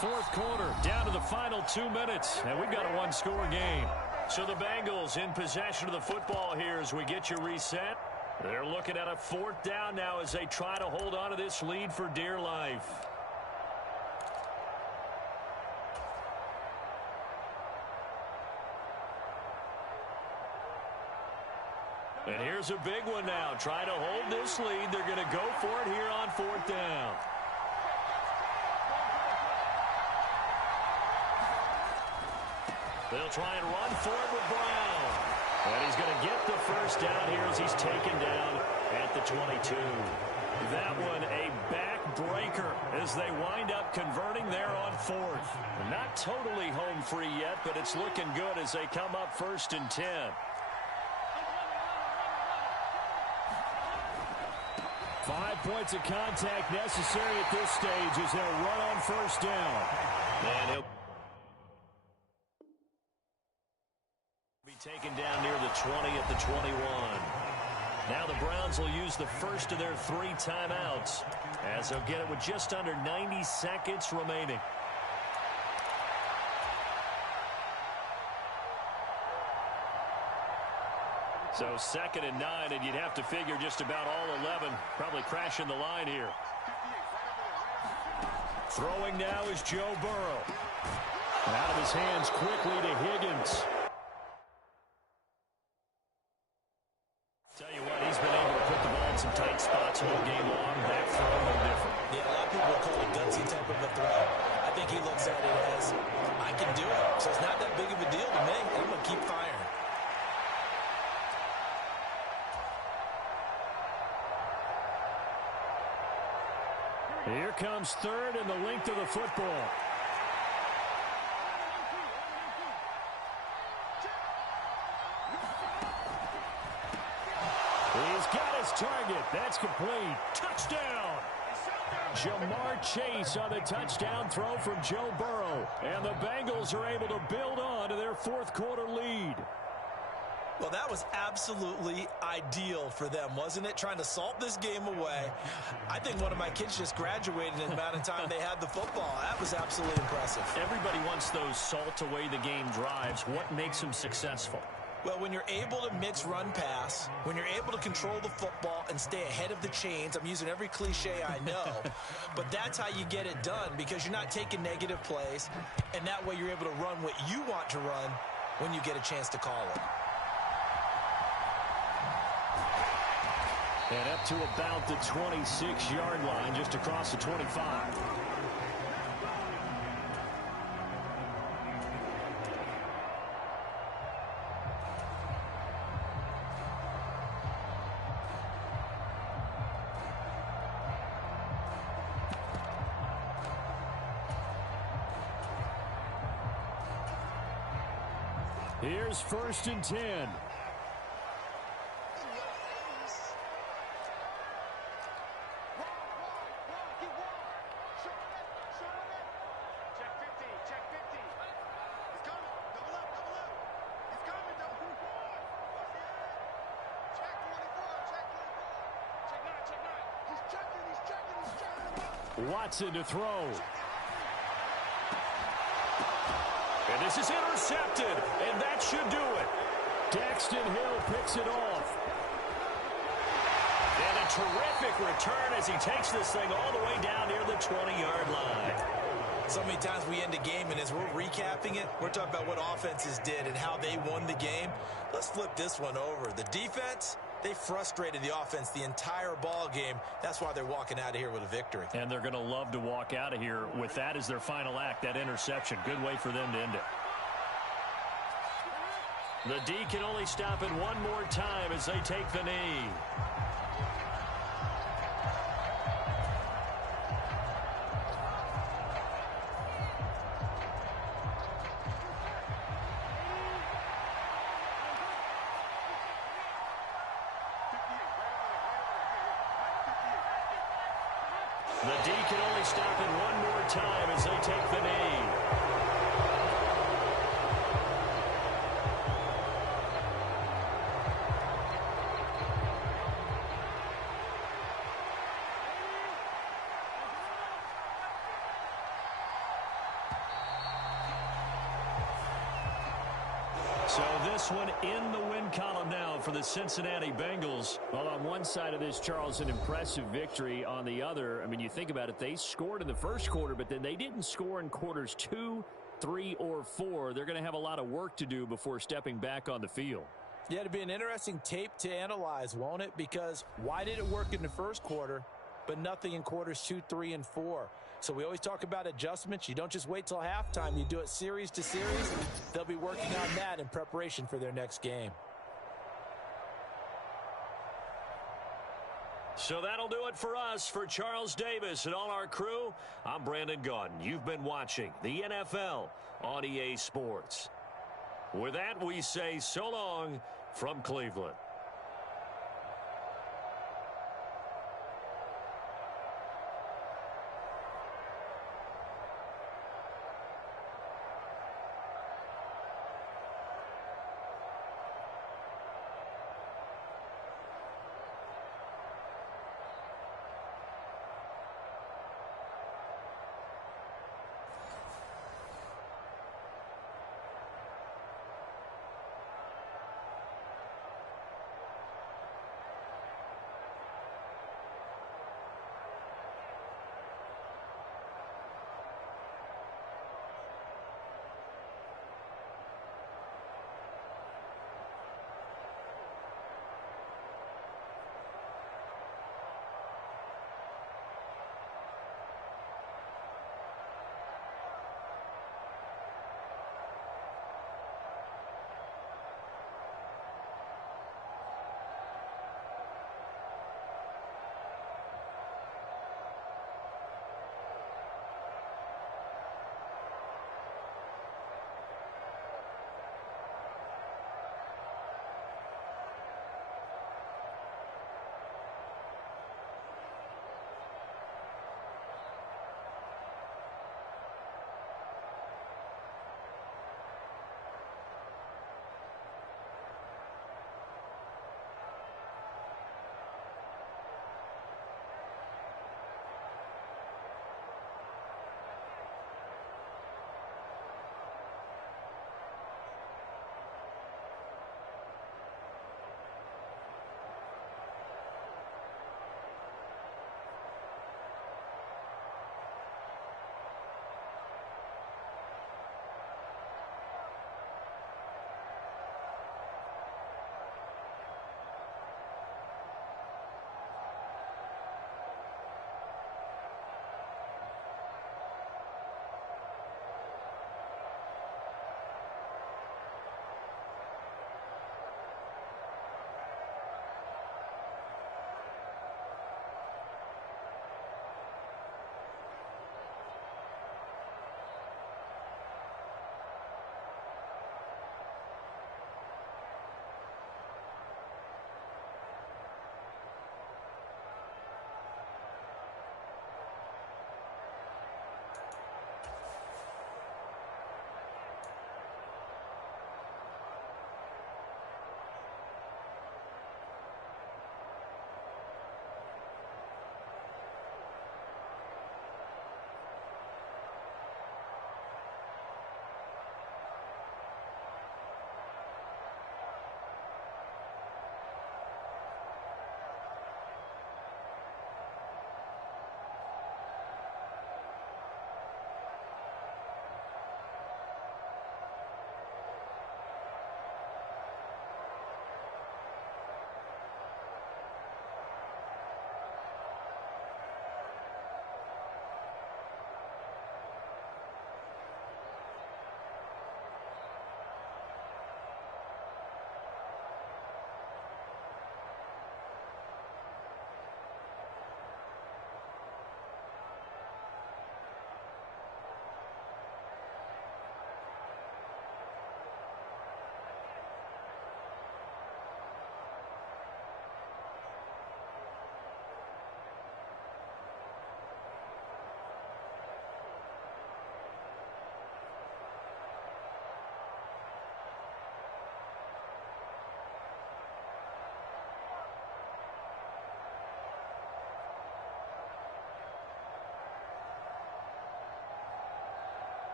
Fourth quarter, down to the final 2 minutes, and we've got a one-score game. So the Bengals in possession of the football here as we get you reset. They're looking at a fourth down now as they try to hold on to this lead for dear life. And here's a big one now. Trying to hold this lead. They're going to go for it here on fourth down. They'll try and run for it with Brown. And he's going to get the first down here as he's taken down at the 22. That one a backbreaker as they wind up converting there on fourth. Not totally home free yet, but it's looking good as they come up first and 10. Five points of contact necessary at this stage as they'll run on first down. And he'll be taken down near the 20 at the 21. Now the Browns will use the first of their 3 timeouts as they'll get it with just under 90 seconds remaining. So 2nd and 9, and you'd have to figure just about all 11 probably crashing the line here. Throwing now is Joe Burrow. Out of his hands quickly to Higgins. Tell you what, he's been able to put the ball in some tight spots all game long. That throw, no different. Yeah, a lot of people call it gutsy type of a throw. I think he looks at it as, I can do it. So it's not that big of a deal to me. I'm going to keep firing. Here comes third and the length of the football. He's got his target. That's complete. Touchdown. Jamar Chase on the touchdown throw from Joe Burrow. And the Bengals are able to build on to their fourth quarter lead. Well, that was absolutely ideal for them, wasn't it? Trying to salt this game away. I think one of my kids just graduated in the amount of time they had the football. That was absolutely impressive. Everybody wants those salt away the game drives. What makes them successful? Well, when you're able to mix run-pass, when you're able to control the football and stay ahead of the chains, I'm using every cliche I know, but that's how you get it done because you're not taking negative plays, and that way you're able to run what you want to run when you get a chance to call it. And up to about the 26-yard line, just across the 25. Here's 1st and 10. Watson to throw. And this is intercepted, and that should do it. Daxton Hill picks it off. And a terrific return as he takes this thing all the way down near the 20-yard line. So many times we end a game, and as we're recapping it, we're talking about what offenses did and how they won the game. Let's flip this one over. The defense, they frustrated the offense the entire ball game. That's why they're walking out of here with a victory. And they're going to love to walk out of here with that as their final act, that interception. Good way for them to end it. The D can only stop it one more time as they take the knee. The D can only stop it one more time as they take the knee. So this one in the win column now for the Cincinnati Bengals. Well, on one side of this, Charles, an impressive victory. On the other, I mean, you think about it, they scored in the first quarter, but then they didn't score in quarters 2, 3, or 4. They're going to have a lot of work to do before stepping back on the field. Yeah, it'll be an interesting tape to analyze, won't it? Because why did it work in the first quarter, but nothing in quarters 2, 3, and 4? So we always talk about adjustments. You don't just wait till halftime. You do it series to series. They'll be working on that in preparation for their next game. So that'll do it for us. For Charles Davis and all our crew, I'm Brandon Gaudin. You've been watching the NFL on EA Sports. With that, we say so long from Cleveland.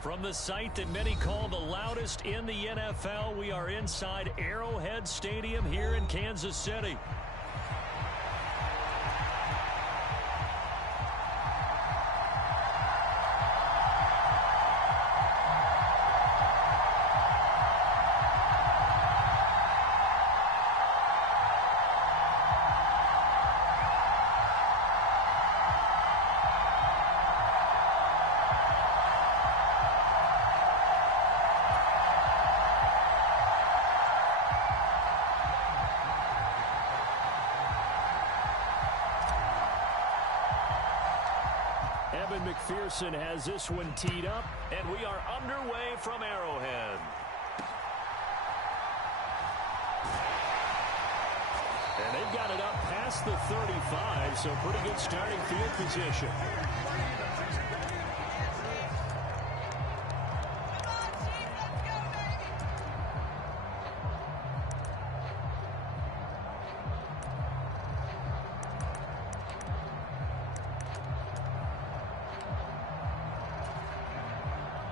From the site that many call the loudest in the NFL, we are inside Arrowhead Stadium here in Kansas City. McPherson has this one teed up, and we are underway from Arrowhead. And they've got it up past the 35, so pretty good starting field position.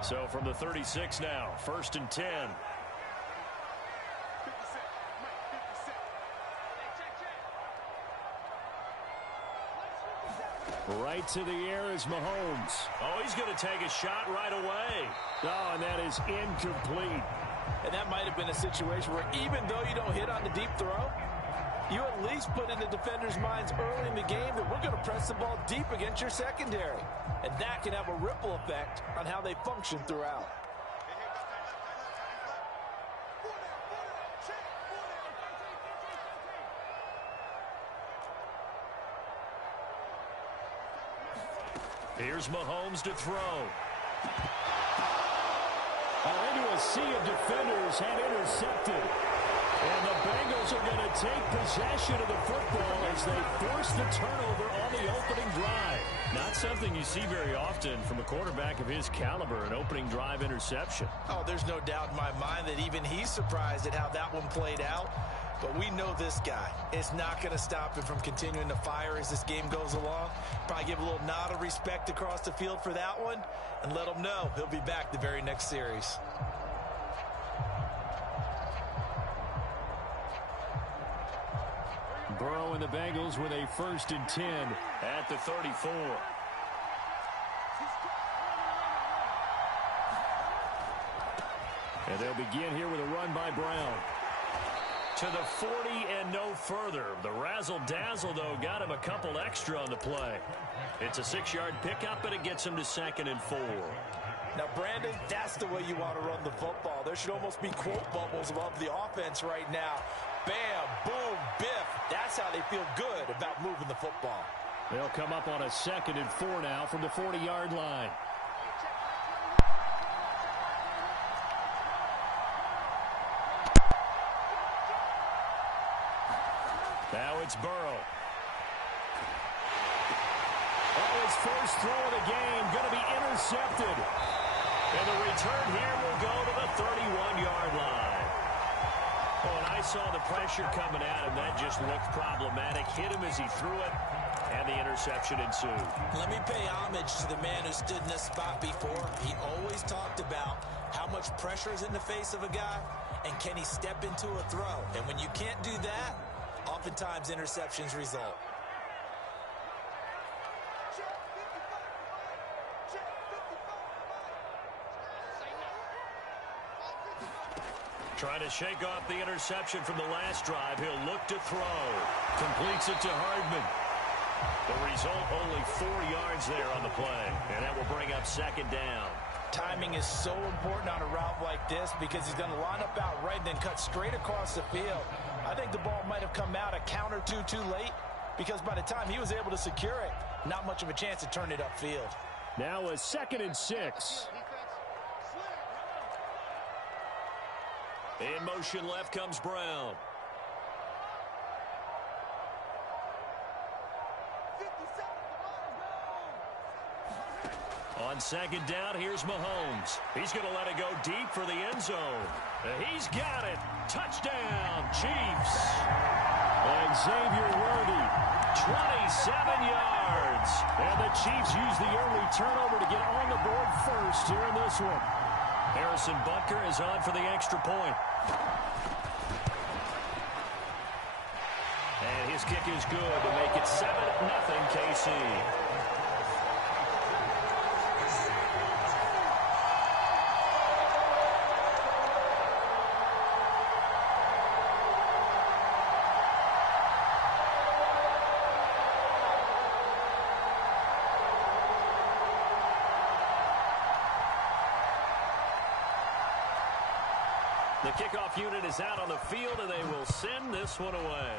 So from the 36 now, 1st and 10. Right to the air is Mahomes. Oh, he's going to take a shot right away. Oh, and that is incomplete. And that might have been a situation where even though you don't hit on the deep throw, you at least put in the defenders' minds early in the game that we're going to press the ball deep against your secondary. And that can have a ripple effect on how they function throughout. Here's Mahomes to throw. Into a sea of defenders and intercepted. And the Bengals are going to take possession of the football as they force the turnover on the opening drive. Not something you see very often from a quarterback of his caliber, an opening drive interception. Oh, there's no doubt in my mind that even he's surprised at how that one played out. But we know this guy is not going to stop him from continuing to fire as this game goes along. Probably give a little nod of respect across the field for that one and let him know he'll be back the very next series. Burrow and the Bengals with a 1st and 10 at the 34. And they'll begin here with a run by Brown. To the 40 and no further. The razzle-dazzle, though, got him a couple extra on the play. It's a 6-yard pickup, and it gets him to 2nd and 4. Now, Brandon, that's the way you want to run the football. There should almost be quote bubbles above the offense right now. Bam, boom, biff. That's how they feel good about moving the football. They'll come up on a 2nd and 4 now from the 40-yard line. Now it's Burrow. Oh, his first throw of the game going to be intercepted. And the return here will go to the 31-yard line. Oh, and I saw the pressure coming at him. That just looked problematic. Hit him as he threw it, and the interception ensued. Let me pay homage to the man who stood in this spot before. He always talked about how much pressure is in the face of a guy, and can he step into a throw. And when you can't do that, oftentimes interceptions result. Trying to shake off the interception from the last drive. He'll look to throw. Completes it to Hardman. The result, only 4 yards there on the play. And that will bring up 2nd down. Timing is so important on a route like this because he's going to line up out right and then cut straight across the field. I think the ball might have come out a count or two too late because by the time he was able to secure it, not much of a chance to turn it upfield. Now a 2nd and 6. In motion left comes Brown. On 2nd down, here's Mahomes. He's going to let it go deep for the end zone. He's got it. Touchdown, Chiefs. And Xavier Worthy 27 yards. And the Chiefs use the early turnover to get on the board first here in this one. Harrison Butker is on for the extra point. And his kick is good to make it 7-0 KC. The kickoff unit is out on the field, and they will send this one away.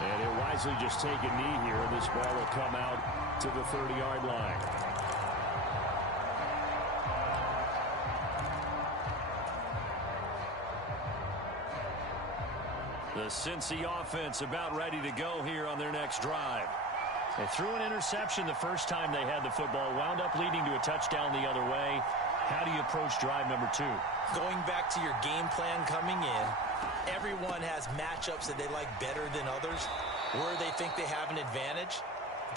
And he'll wisely just take a knee here, and this ball will come out to the 30-yard line. The Cincy offense about ready to go here on their next drive. They threw an interception the first time they had the football, wound up leading to a touchdown the other way. How do you approach drive number 2? Going back to your game plan coming in, everyone has matchups that they like better than others, where they think they have an advantage.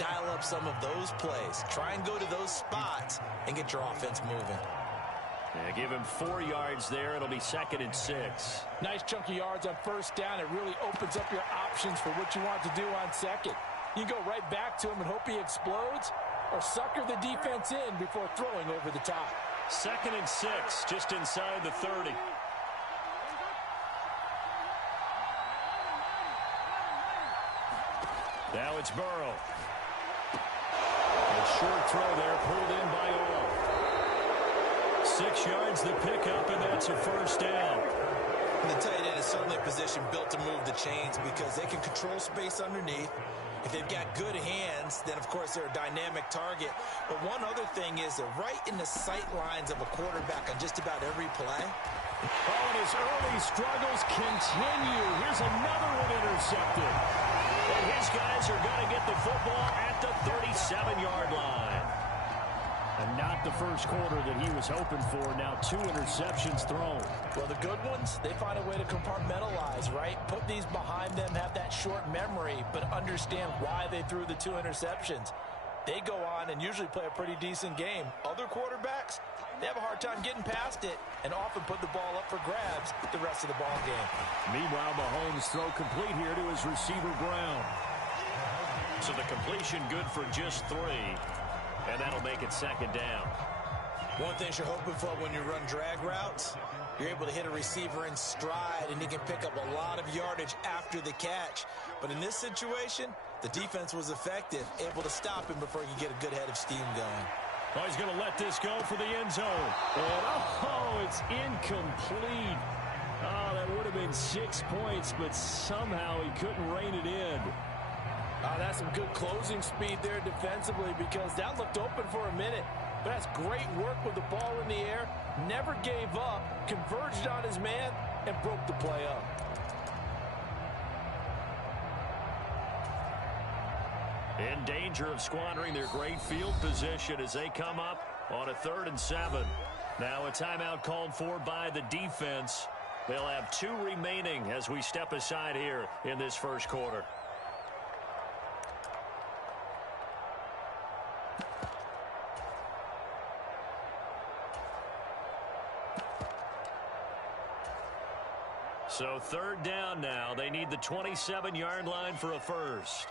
Dial up some of those plays. Try and go to those spots and get your offense moving. Yeah, give him 4 yards there. It'll be 2nd and 6. Nice chunk of yards on first down. It really opens up your options for what you want to do on second. You go right back to him and hope he explodes, or sucker the defense in before throwing over the top. 2nd and 6, just inside the 30. Now it's Burrow. A short throw there, pulled in by all. 6 yards the pickup, and that's a first down. And the tight end is certainly a position built to move the chains because they can control space underneath. If they've got good hands, then, of course, they're a dynamic target. But one other thing is they're right in the sight lines of a quarterback on just about every play. Oh, and his early struggles continue. Here's another one intercepted. And his guys are going to get the football at the 37-yard line. And not the first quarter that he was hoping for. Now 2 interceptions thrown. Well, the good ones, they find a way to compartmentalize, right? Put these behind them, have that short memory, but understand why they threw the 2 interceptions. They go on and usually play a pretty decent game. Other quarterbacks, they have a hard time getting past it and often put the ball up for grabs the rest of the ball game. Meanwhile, Mahomes throw complete here to his receiver Brown. So the completion good for just 3. And that'll make it 2nd down. One thing you're hoping for when you run drag routes, you're able to hit a receiver in stride, and he can pick up a lot of yardage after the catch. But in this situation, the defense was effective, able to stop him before he could get a good head of steam going. Oh, he's going to let this go for the end zone. And, oh, it's incomplete. Oh, that would have been 6 points, but somehow he couldn't rein it in. That's some good closing speed there defensively because that looked open for a minute. But that's great work with the ball in the air. Never gave up, converged on his man, and broke the play up. In danger of squandering their great field position as they come up on a 3rd and 7. Now a timeout called for by the defense. They'll have 2 remaining as we step aside here in this first quarter. So 3rd down now. They need the 27-yard line for a first.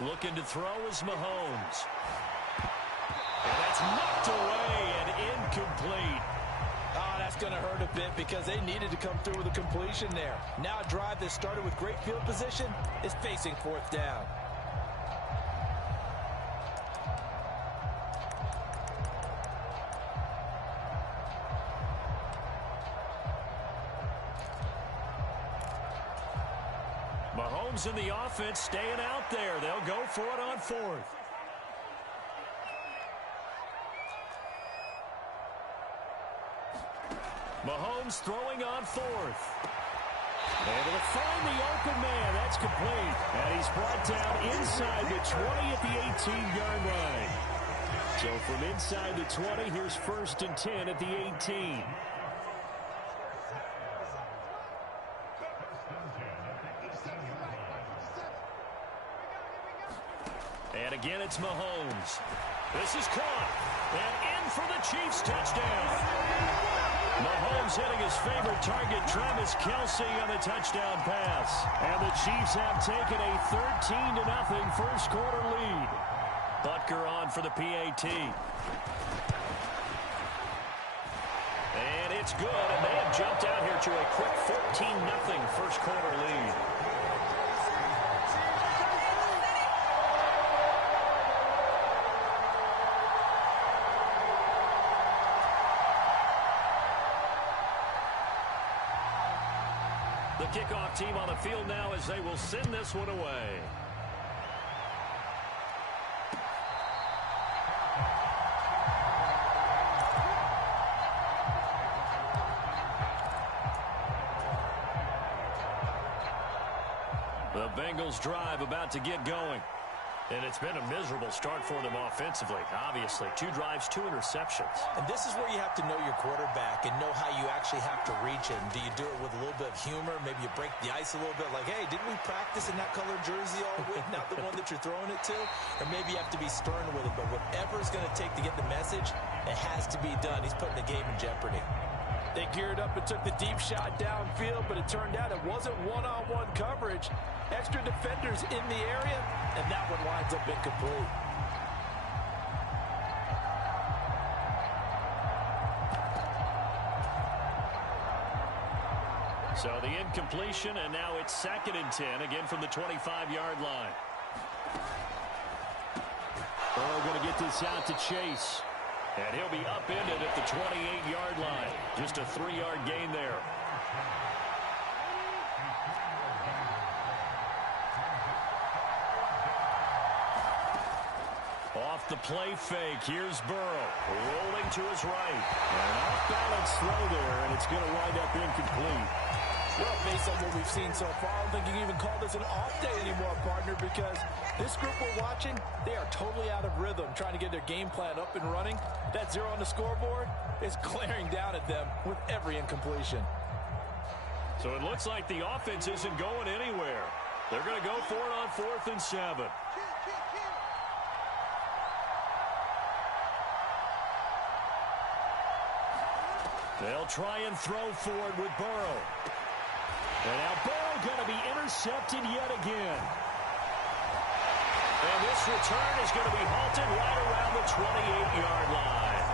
Looking to throw is Mahomes. And that's knocked away and incomplete. That's going to hurt a bit because they needed to come through with a completion there. Now a drive that started with great field position is facing 4th down. Mahomes and the offense staying out there. They'll go for it on 4th. Mahomes throwing on 4th. Able to find the open man. That's complete. And he's brought down inside the 20 at the 18-yard line. So from inside the 20, here's 1st and 10 at the 18. And again, it's Mahomes. This is caught. And in for the Chiefs touchdown. Mahomes hitting his favorite target, Travis Kelce, on the touchdown pass. And the Chiefs have taken a 13-0 first quarter lead. Butker on for the PAT. And it's good. And they have jumped out here to a quick 14-0 first quarter lead. The kickoff team on the field now as they will send this one away. The Bengals drive about to get going. And it's been a miserable start for them offensively. Obviously, 2 drives, 2 interceptions. And this is where you have to know your quarterback and know how you actually have to reach him. Do you do it with a little bit of humor? Maybe you break the ice a little bit, like, hey, didn't we practice in that colored jersey all week? Not the one that you're throwing it to? Or maybe you have to be stern with it. But whatever it's going to take to get the message, it has to be done. He's putting the game in jeopardy. They geared up and took the deep shot downfield, but it turned out it wasn't one-on-one coverage. Extra defenders in the area, and that one winds up incomplete. So the incompletion, and now it's 2nd and 10, again from the 25-yard line. Burrow going to get this out to Chase. And he'll be upended at the 28-yard line. Just a 3-yard gain there. Off the play fake, here's Burrow. Rolling to his right. An off-balance throw there, and it's going to wind up incomplete. Well, based on what we've seen so far, I don't think you can even call this an off day anymore, partner, because this group we're watching, they are totally out of rhythm, trying to get their game plan up and running. That 0 on the scoreboard is glaring down at them with every incompletion. So it looks like the offense isn't going anywhere. They're going to go for it on 4th and 7. They'll try and throw for it with Burrow. And now Burrow going to be intercepted yet again. And this return is going to be halted right around the 28-yard line.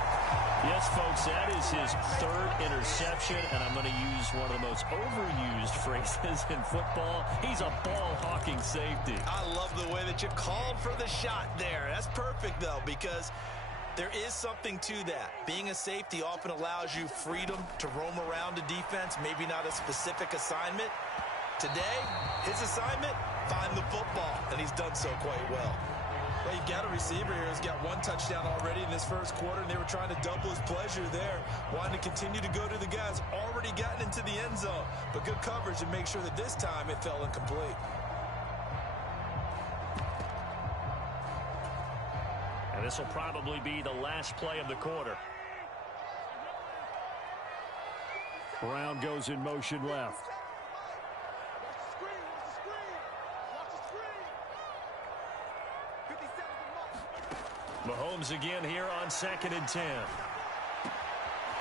Yes, folks, that is his 3rd interception, and I'm going to use one of the most overused phrases in football. He's a ball-hawking safety. I love the way that you called for the shot there. That's perfect, though, because there is something to that. Being a safety often allows you freedom to roam around a defense, maybe not a specific assignment. Today, his assignment, find the football, and he's done so quite well. Well, you got a receiver here who's got 1 touchdown already in this first quarter, and they were trying to double his pleasure there, wanting to continue to go to the guys already gotten into the end zone. But good coverage to make sure that this time it fell incomplete. And this will probably be the last play of the quarter. Brown goes in motion left. Mahomes again here on 2nd and 10.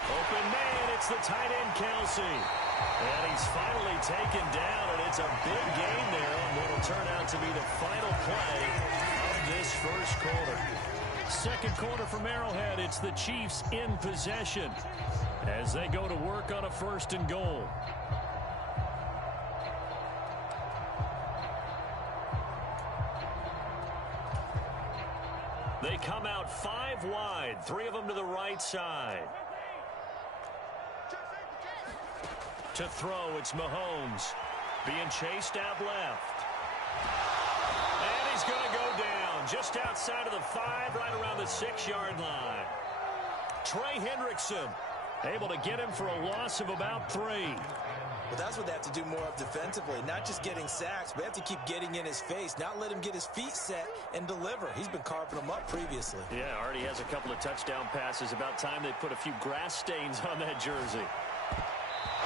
Open man, it's the tight end Kelce. And he's finally taken down, and it's a big gain there on what will turn out to be the final play of this first quarter. Second quarter from Arrowhead, it's the Chiefs in possession as they go to work on a 1st and goal. They come out 5 wide, 3 of them to the right side. To throw, it's Mahomes being chased out left. And he's going to go down just outside of the 5, right around the 6-yard line. Trey Hendrickson able to get him for a loss of about 3. Well, that's what they have to do more of defensively, not just getting sacks, but they have to keep getting in his face, not let him get his feet set and deliver. He's been carving them up previously. Yeah, already has a couple of touchdown passes. About time they put a few grass stains on that jersey.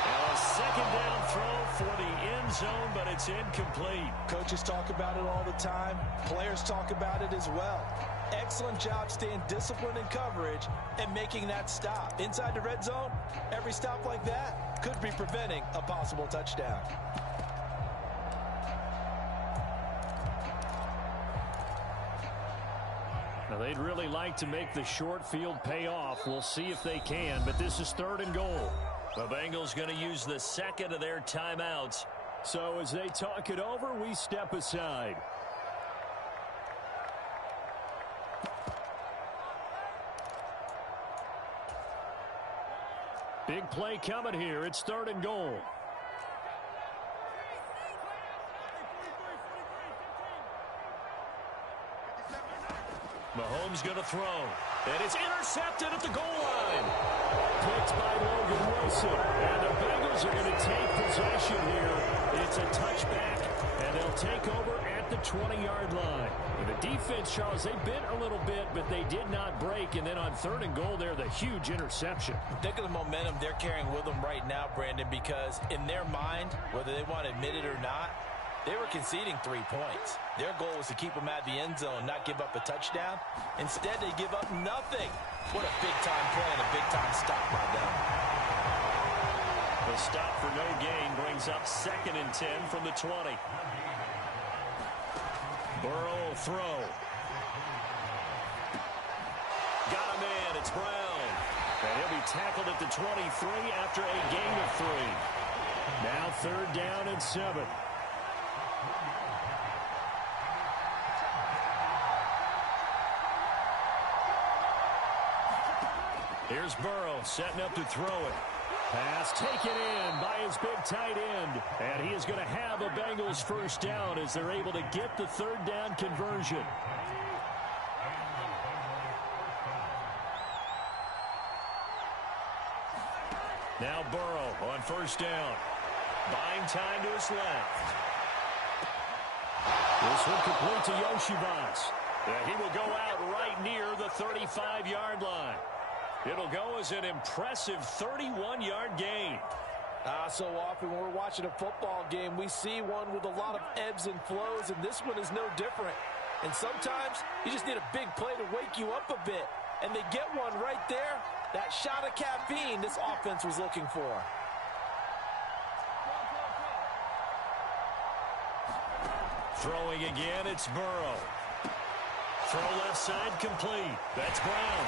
And a second down throw for the end zone, but it's incomplete. Coaches talk about it all the time. Players talk about it as well. Excellent job staying disciplined in coverage and making that stop. Inside the red zone, every stop like that could be preventing a possible touchdown. Now, they'd really like to make the short field pay off. We'll see if they can, but this is 3rd and goal. The Bengals going to use the second of their timeouts. So as they talk it over, we step aside. Big play coming here. It's 3rd and goal. Mahomes going to throw. And it's intercepted at the goal line. Picked by Logan Wilson. And the Bengals are going to take possession here. It's a touchback, and they'll take over at the 20-yard line. And the defense, Charles, they bit a little bit, but they did not break. And then on 3rd and goal there, the huge interception. Think of the momentum they're carrying with them right now, Brandon, because in their mind, whether they want to admit it or not, they were conceding 3 points. Their goal was to keep them at the end zone, not give up a touchdown. Instead, they give up nothing. What a big-time play and a big-time stop by them. The stop for no gain brings up 2nd and 10 from the 20. Burrow will throw. Got a man. It's Brown. And he'll be tackled at the 23 after a gain of 3. Now 3rd down and 7. Here's Burrow setting up to throw it. Pass taken in by his big tight end. And he is going to have a Bengals 1st down as they're able to get the 3rd down conversion. Now Burrow on 1st down. Buying time to his left. This one complete to Yoshivas. And he will go out right near the 35-yard line. It'll go as an impressive 31-yard gain. So often when we're watching a football game, we see one with a lot of ebbs and flows, and this one is no different. And sometimes you just need a big play to wake you up a bit. And they get one right there. That shot of caffeine this offense was looking for. Throwing again, it's Burrow. Throw left side complete. That's Brown.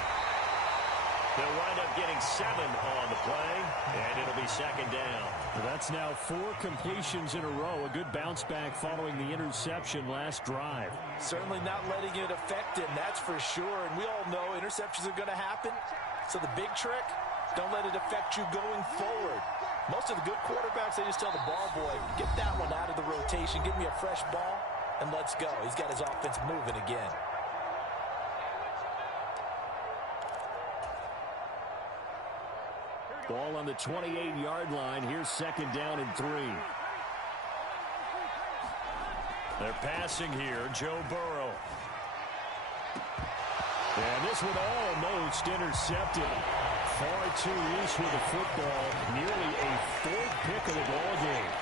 They'll wind up getting 7 on the play, and it'll be 2nd down. That's now 4 completions in a row. A good bounce back following the interception last drive. Certainly not letting it affect him, that's for sure. And we all know interceptions are going to happen. So the big trick, don't let it affect you going forward. Most of the good quarterbacks, they just tell the ball boy, get that one out of the rotation, give me a fresh ball, and let's go. He's got his offense moving again. Ball on the 28-yard line. Here's 2nd down and 3. They're passing here. Joe Burrow. And this one almost intercepted. Far too loose with the football. Nearly a 4th pick of the ball game.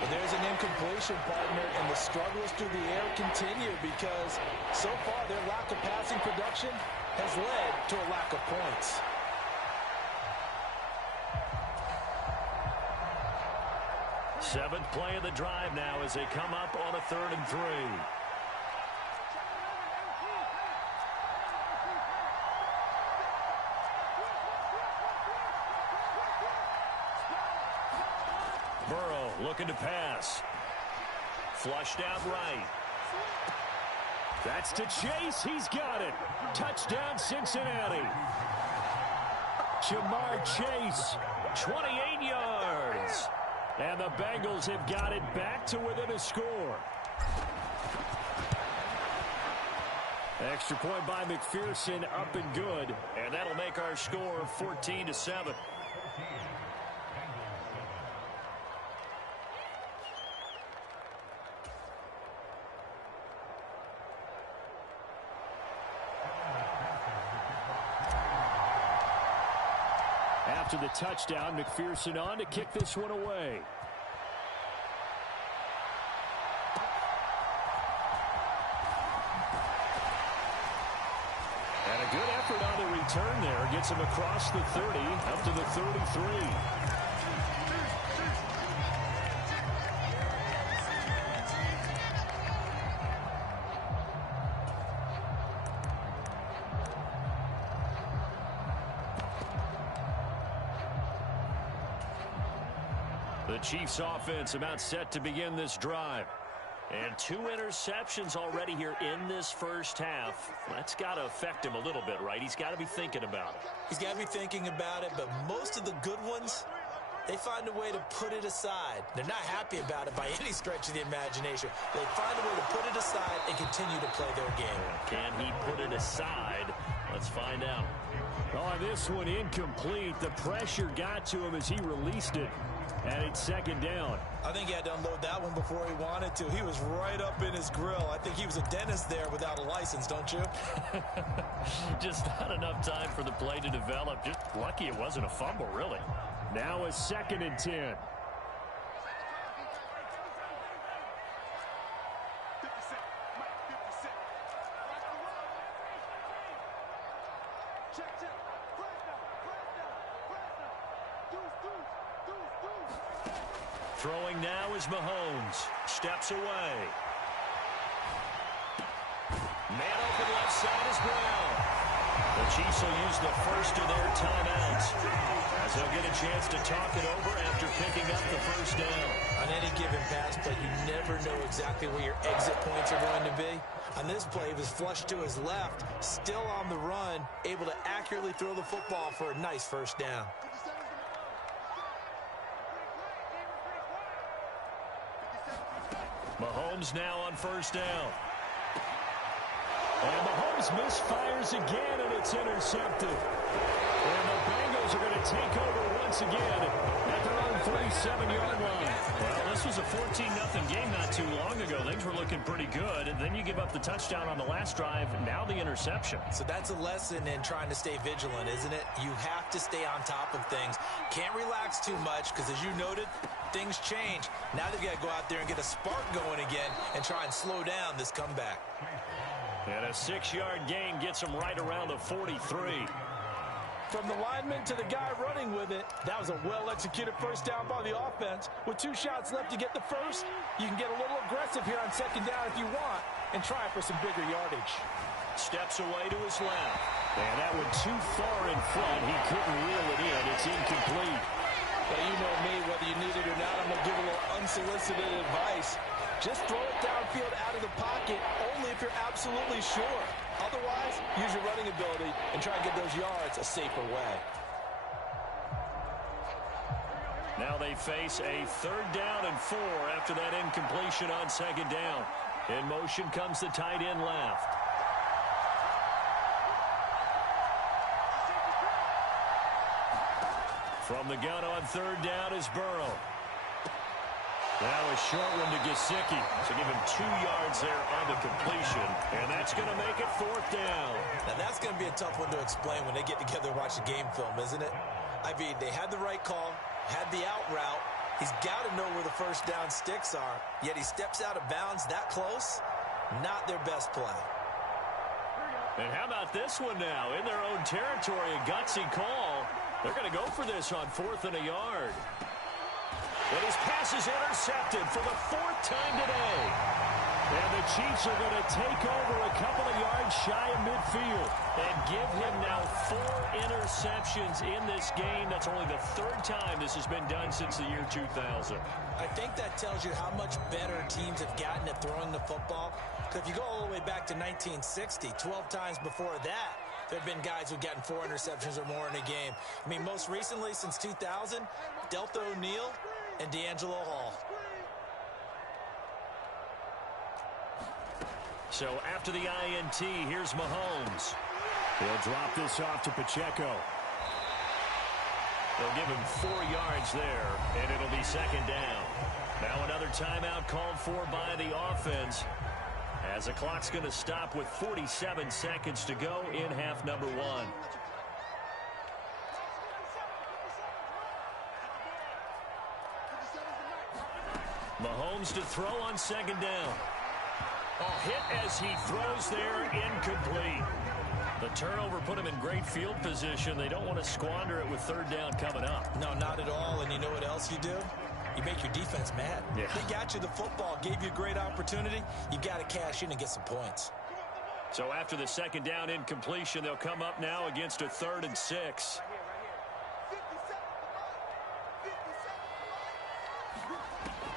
But there's an incompletion, partner, and the struggles through the air continue because so far their lack of passing production has led to a lack of points. Seventh play of the drive now as they come up on a 3rd and 3. Burrow looking to pass. Flushed out right. That's to Chase. He's got it. Touchdown, Cincinnati. Jamar Chase, 28 yards. And the Bengals have got it back to within a score. Extra point by McPherson, up and good. And that'll make our score 14-7. after the touchdown. McPherson on to kick this one away. And a good effort on the return there. Gets him across the 30, up to the 33. The Chiefs offense about set to begin this drive. And 2 interceptions already here in this first half. That's got to affect him a little bit, right? He's got to be thinking about it. He's got to be thinking about it, but most of the good ones, they find a way to put it aside. They're not happy about it by any stretch of the imagination. They find a way to put it aside and continue to play their game. Can he put it aside? Let's find out. Oh, this one incomplete. The pressure got to him as he released it. And it's second down. I think he had to unload that one before he wanted to. He was right up in his grill. I think he was a dentist there without a license, don't you? Just not enough time for the play to develop. Just lucky it wasn't a fumble, really. Now a 2nd and 10. Throwing now is Mahomes. Steps away. Man open left side is Brown. The Chiefs will use the first of their timeouts as they'll get a chance to talk it over after picking up the first down. On any given pass play, you never know exactly where your exit points are going to be. On this play, he was flushed to his left, still on the run, able to accurately throw the football for a nice first down. Mahomes now on first down. And Mahomes misfires again, and it's intercepted. And the Bengals are going to take over once again at their own 47-yard line. Well, this was a 14-0 game not too long ago. Things were looking pretty good. And then you give up the touchdown on the last drive. Now the interception. So that's a lesson in trying to stay vigilant, isn't it? You have to stay on top of things. Can't relax too much because, as you noted, things change. Now they've got to go out there and get a spark going again and try and slow down this comeback. And a 6-yard gain gets him right around the 43. From the lineman to the guy running with it, that was a well-executed first down by the offense. With 2 shots left to get the first, you can get a little aggressive here on second down if you want and try for some bigger yardage. Steps away to his left. And that one too far in front. He couldn't reel it in. It's incomplete. But you know me, whether you need it or not, I'm going to give a little unsolicited advice. Just throw it downfield out of the pocket only if you're absolutely sure. Otherwise, use your running ability and try and get those yards a safer way. Now they face a 3rd down and 4 after that incompletion on second down. In motion comes the tight end left. From the gun on 3rd down is Burrow. Now a short one to Gesicki. So give him 2 yards there on the completion. And that's going to make it 4th down. Now that's going to be a tough one to explain when they get together and watch the game film, isn't it? I mean, they had the right call, had the out route. He's got to know where the first down sticks are. Yet he steps out of bounds that close. Not their best play. And how about this one now? In their own territory, a gutsy call. They're going to go for this on 4th and a yard. And his pass is intercepted for the 4th time today. And the Chiefs are going to take over a couple of yards shy of midfield and give him now 4 interceptions in this game. That's only the 3rd time this has been done since the year 2000. I think that tells you how much better teams have gotten at throwing the football. Because if you go all the way back to 1960, 12 times before that, there have been guys who've gotten 4 interceptions or more in a game. I mean, most recently, since 2000, Delta O'Neal and D'Angelo Hall. So after the INT, here's Mahomes. He'll drop this off to Pacheco. They'll give him 4 yards there, and it'll be second down. Now another timeout called for by the offense, as the clock's going to stop with 47 seconds to go in half number 1. Mahomes to throw on second down. Hit as he throws there, incomplete. The turnover put him in great field position. They don't want to squander it with third down coming up. No, not at all. And you know what else you do? You make your defense mad. Yeah. They got you the football, gave you a great opportunity. You got to cash in and get some points. So after the second down incompletion, they'll come up now against a 3rd and 6.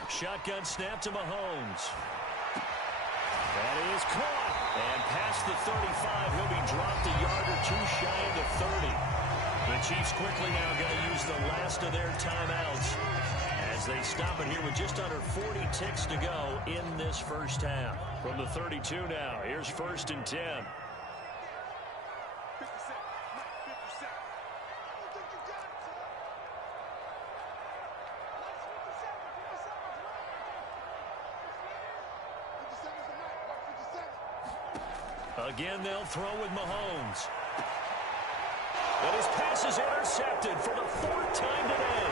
Shotgun snap to Mahomes. That is caught. And past the 35, he'll be dropped a yard or two shy of the 30. The Chiefs quickly now going to use the last of their timeouts as they stop it here with just under 40 ticks to go in this first half. From the 32 now, here's 1st and 10. Again, they'll throw with Mahomes. But his pass is intercepted for the 4th time today.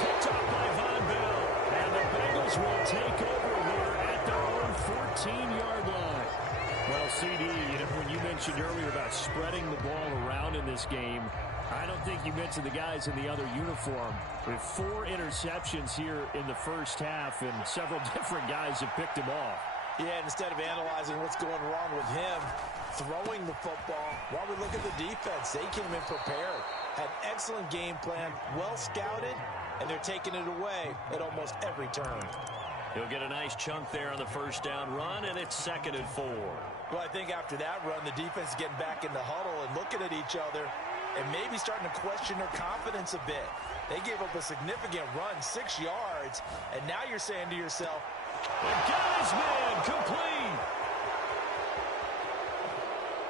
Picked up by Von Bell. And the Bengals will take over here at their own 14-yard line. Well, CD, when you mentioned earlier about spreading the ball around in this game, I don't think you mentioned the guys in the other uniform. With 4 interceptions here in the first half, and several different guys have picked him off. Yeah, instead of analyzing what's going wrong with him, throwing the football, while we look at the defense, they came in prepared. Had an excellent game plan, well scouted, and they're taking it away at almost every turn. He'll get a nice chunk there on the first down run, and it's 2nd and 4. Well, I think after that run, the defense is getting back in the huddle and looking at each other and maybe starting to question their confidence a bit. They gave up a significant run, 6 yards, and now you're saying to yourself, and got his man complete.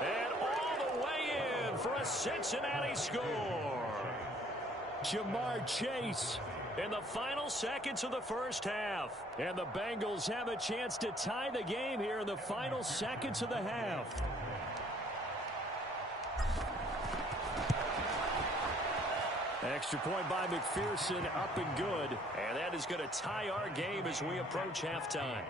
And all the way in for a Cincinnati score. Jamar Chase In the final seconds of the first half. And the Bengals have a chance to tie the game here in the final seconds of the half. Extra point by McPherson, up and good. And that is going to tie our game as we approach halftime.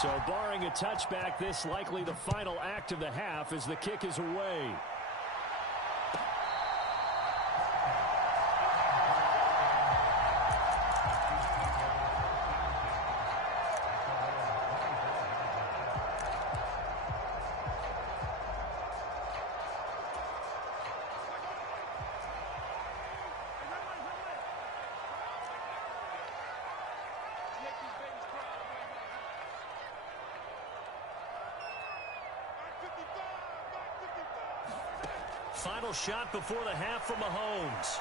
So barring a touchback, this likely the final act of the half as the kick is away. Final shot before the half from Mahomes.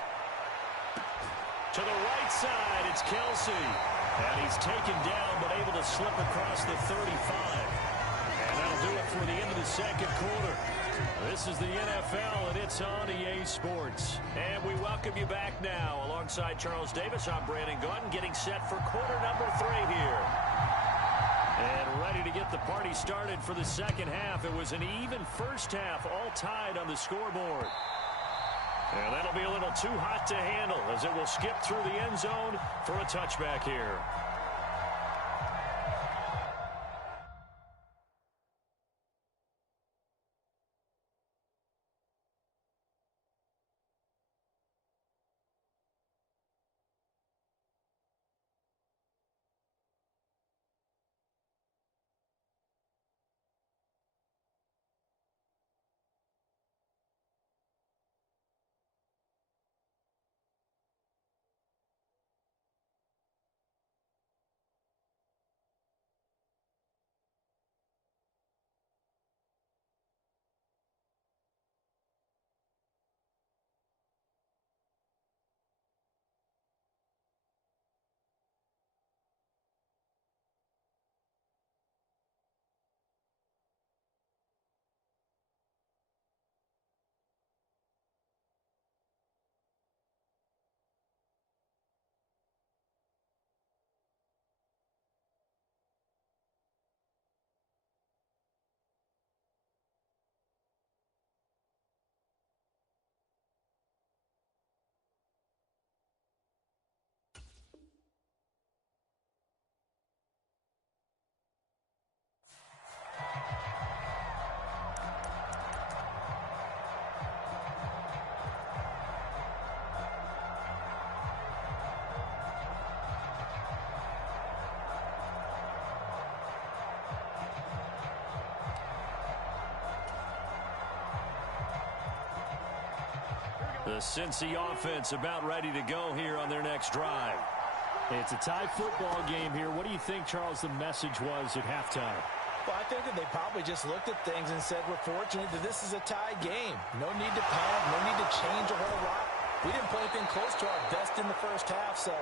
To the right side, it's Kelsey. And he's taken down, but able to slip across the 35. And that'll do it for the end of the second quarter. This is the NFL, and it's on EA Sports. And we welcome you back now. Alongside Charles Davis, I'm Brandon Gaudin, getting set for quarter number 3 here. And ready to get the party started for the second half. It was an even first half, all tied on the scoreboard. And that'll be a little too hot to handle as it will skip through the end zone for a touchback here. The Cincy offense about ready to go here on their next drive. It's a tie football game here. What do you think, Charles, the message was at halftime? Well, I think that they probably just looked at things and said, we're fortunate that this is a tie game. No need to panic, no need to change a whole lot. We didn't play anything close to our best in the first half, so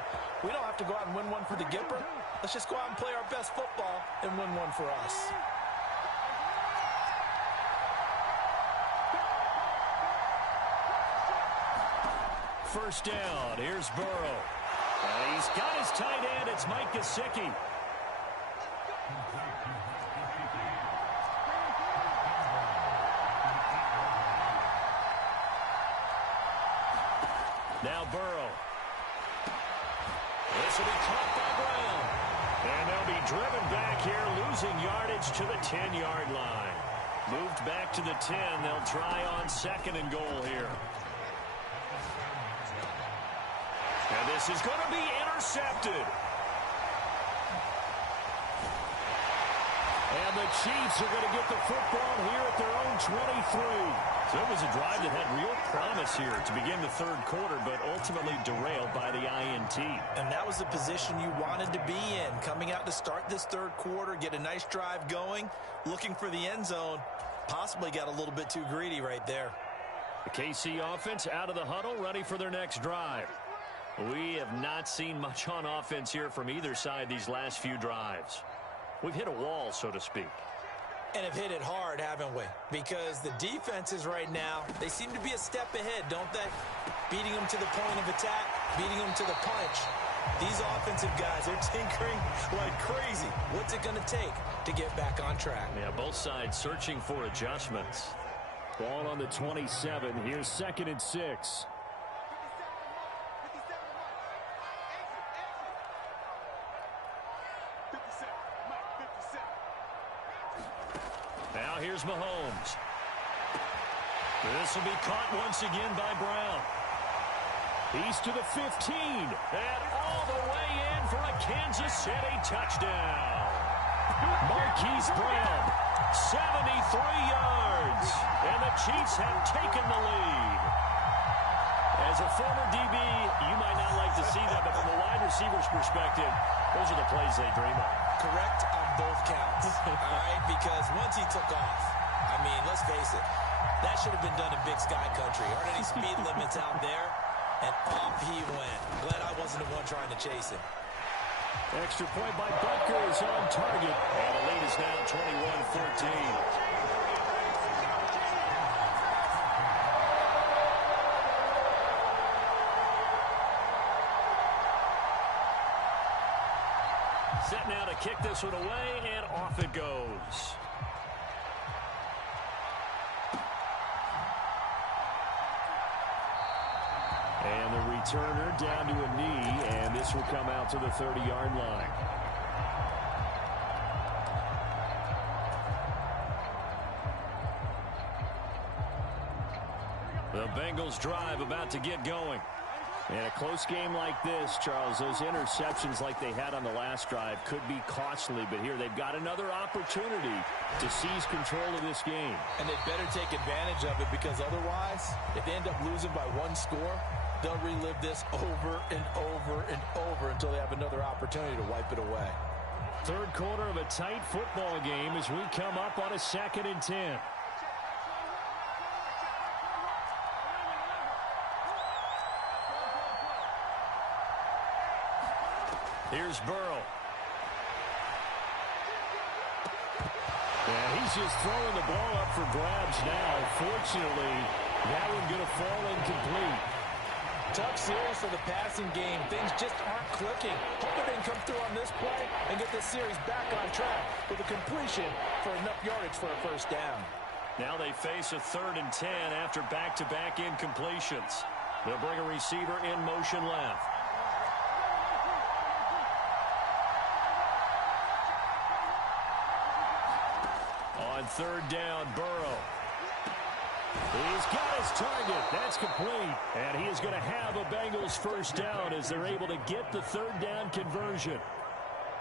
we don't have to go out and win one for the Gipper. Let's just go out and play our best football and win one for us. First down, here's Burrow. And he's got his tight end, it's Mike Gesicki. Now Burrow. This will be caught by Brown. And they'll be driven back here, losing yardage to the 10-yard line. Moved back to the 10. They'll try on second and goal here. And this is going to be intercepted. And the Chiefs are going to get the football here at their own 23. So it was a drive that had real promise here to begin the third quarter, but ultimately derailed by the INT. And that was the position you wanted to be in. Coming out to start this third quarter, get a nice drive going, looking for the end zone. Possibly got a little bit too greedy right there. The KC offense out of the huddle, ready for their next drive. We have not seen much on offense here from either side these last few drives. We've hit a wall, so to speak. And have hit it hard, haven't we? Because the defenses right now, they seem to be a step ahead, don't they? Beating them to the point of attack, beating them to the punch. These offensive guys, they're tinkering like crazy. What's it going to take to get back on track? Yeah, both sides searching for adjustments. Ball on the 27. Here's 2nd and 6. Now here's Mahomes. This will be caught once again by Brown. He's to the 15. And all the way in for a Kansas City touchdown. Marquise Brown, 73 yards. And the Chiefs have taken the lead. As a former DB, you might not like to see that, but from a wide receiver's perspective, those are the plays they dream of. Correct on both counts, all right? Because once he took off, I mean, let's face it, that should have been done in Big Sky Country. Aren't any speed limits out there? And off he went. Glad I wasn't the one trying to chase him. Extra point by Butker is on target. And the lead is now 21-14. Set now to kick this one away, and off it goes. And the returner down to a knee, and this will come out to the 30-yard line. The Bengals drive about to get going. In a close game like this, Charles, those interceptions like they had on the last drive could be costly, but here they've got another opportunity to seize control of this game. And they'd better take advantage of it, because otherwise, if they end up losing by one score, they'll relive this over and over and over until they have another opportunity to wipe it away. Third quarter of a tight football game as we come up on a 2nd and 10. Here's Burrow. And he's just throwing the ball up for grabs now. Fortunately, that one going to fall incomplete. Tough series for the passing game. Things just aren't clicking. Hope they can come through on this play and get this series back on track with a completion for enough yardage for a first down. Now they face a 3rd and 10 after back-to-back incompletions. They'll bring a receiver in motion left. On 3rd down, Burrow. He's got his target. That's complete. And he is going to have a Bengals first down as they're able to get the 3rd down conversion.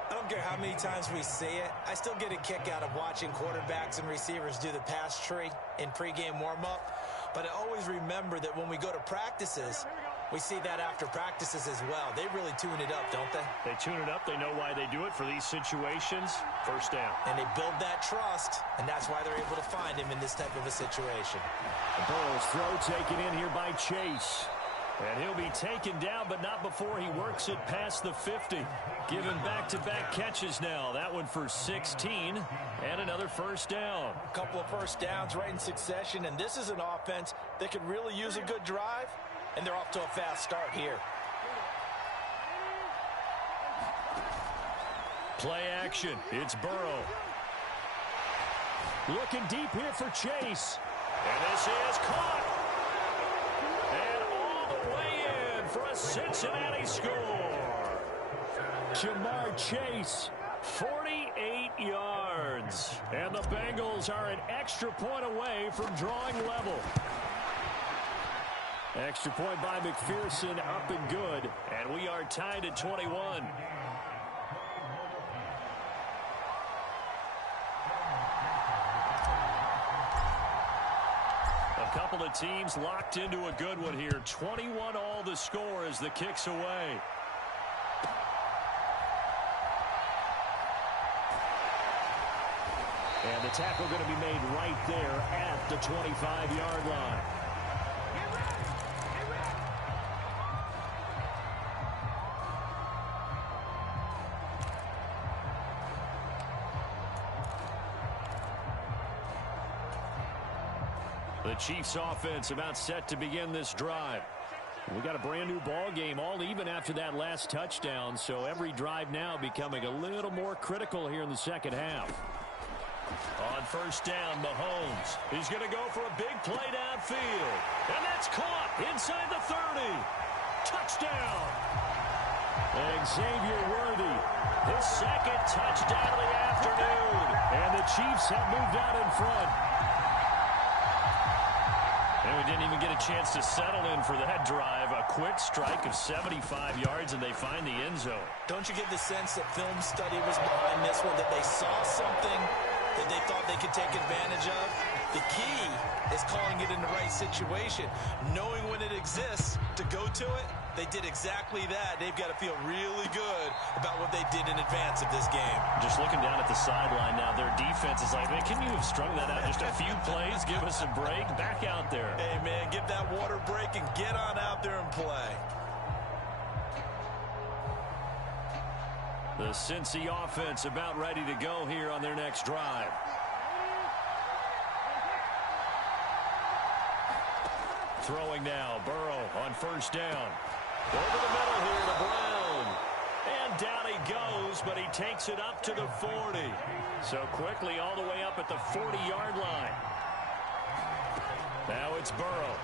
I don't care how many times we see it. I still get a kick out of watching quarterbacks and receivers do the pass tree in pregame warm-up. But I always remember that when we go to practices, we see that after practices as well. They really tune it up, don't they? They tune it up. They know why they do it for these situations. First down. And they build that trust, and that's why they're able to find him in this type of a situation. Burrow's throw taken in here by Chase. And he'll be taken down, but not before he works it past the 50. Given back-to-back catches now. That one for 16 and another first down. A couple of first downs right in succession, and this is an offense that could really use a good drive, and they're off to a fast start here. Play action. It's Burrow. Looking deep here for Chase. And this is caught. And all the way in for a Cincinnati score. Jamar Chase, 48 yards. And the Bengals are an extra point away from drawing level. Extra point by McPherson, up and good. And we are tied at 21. A couple of teams locked into a good one here. 21 all the score as the kick's away. And the tackle going to be made right there at the 25-yard line. The Chiefs offense about set to begin this drive. We got a brand new ball game, all even after that last touchdown. So every drive now becoming a little more critical here in the second half. On first down, Mahomes. He's going to go for a big play downfield. And that's caught inside the 30. Touchdown. Xavier Worthy, his second touchdown of the afternoon. And the Chiefs have moved out in front. And we didn't even get a chance to settle in for that drive. A quick strike of 75 yards, and they find the end zone. Don't you get the sense that film study was behind this one, that they saw something that they thought they could take advantage of? The key is calling it in the right situation, knowing when it exists to go to it. They did exactly that. They've got to feel really good about what they did in advance of this game. Just looking down at the sideline now, their defense is like, man, can you have strung that out just a few plays? Give us a break. Back out there. Hey, man, give that water break and get on out there and play. The Cincy offense about ready to go here on their next drive. Throwing now, Burrow on first down. Over the middle here to Brown. And down he goes, but he takes it up to the 40. So quickly all the way up at the 40-yard line. Now it's Burrow.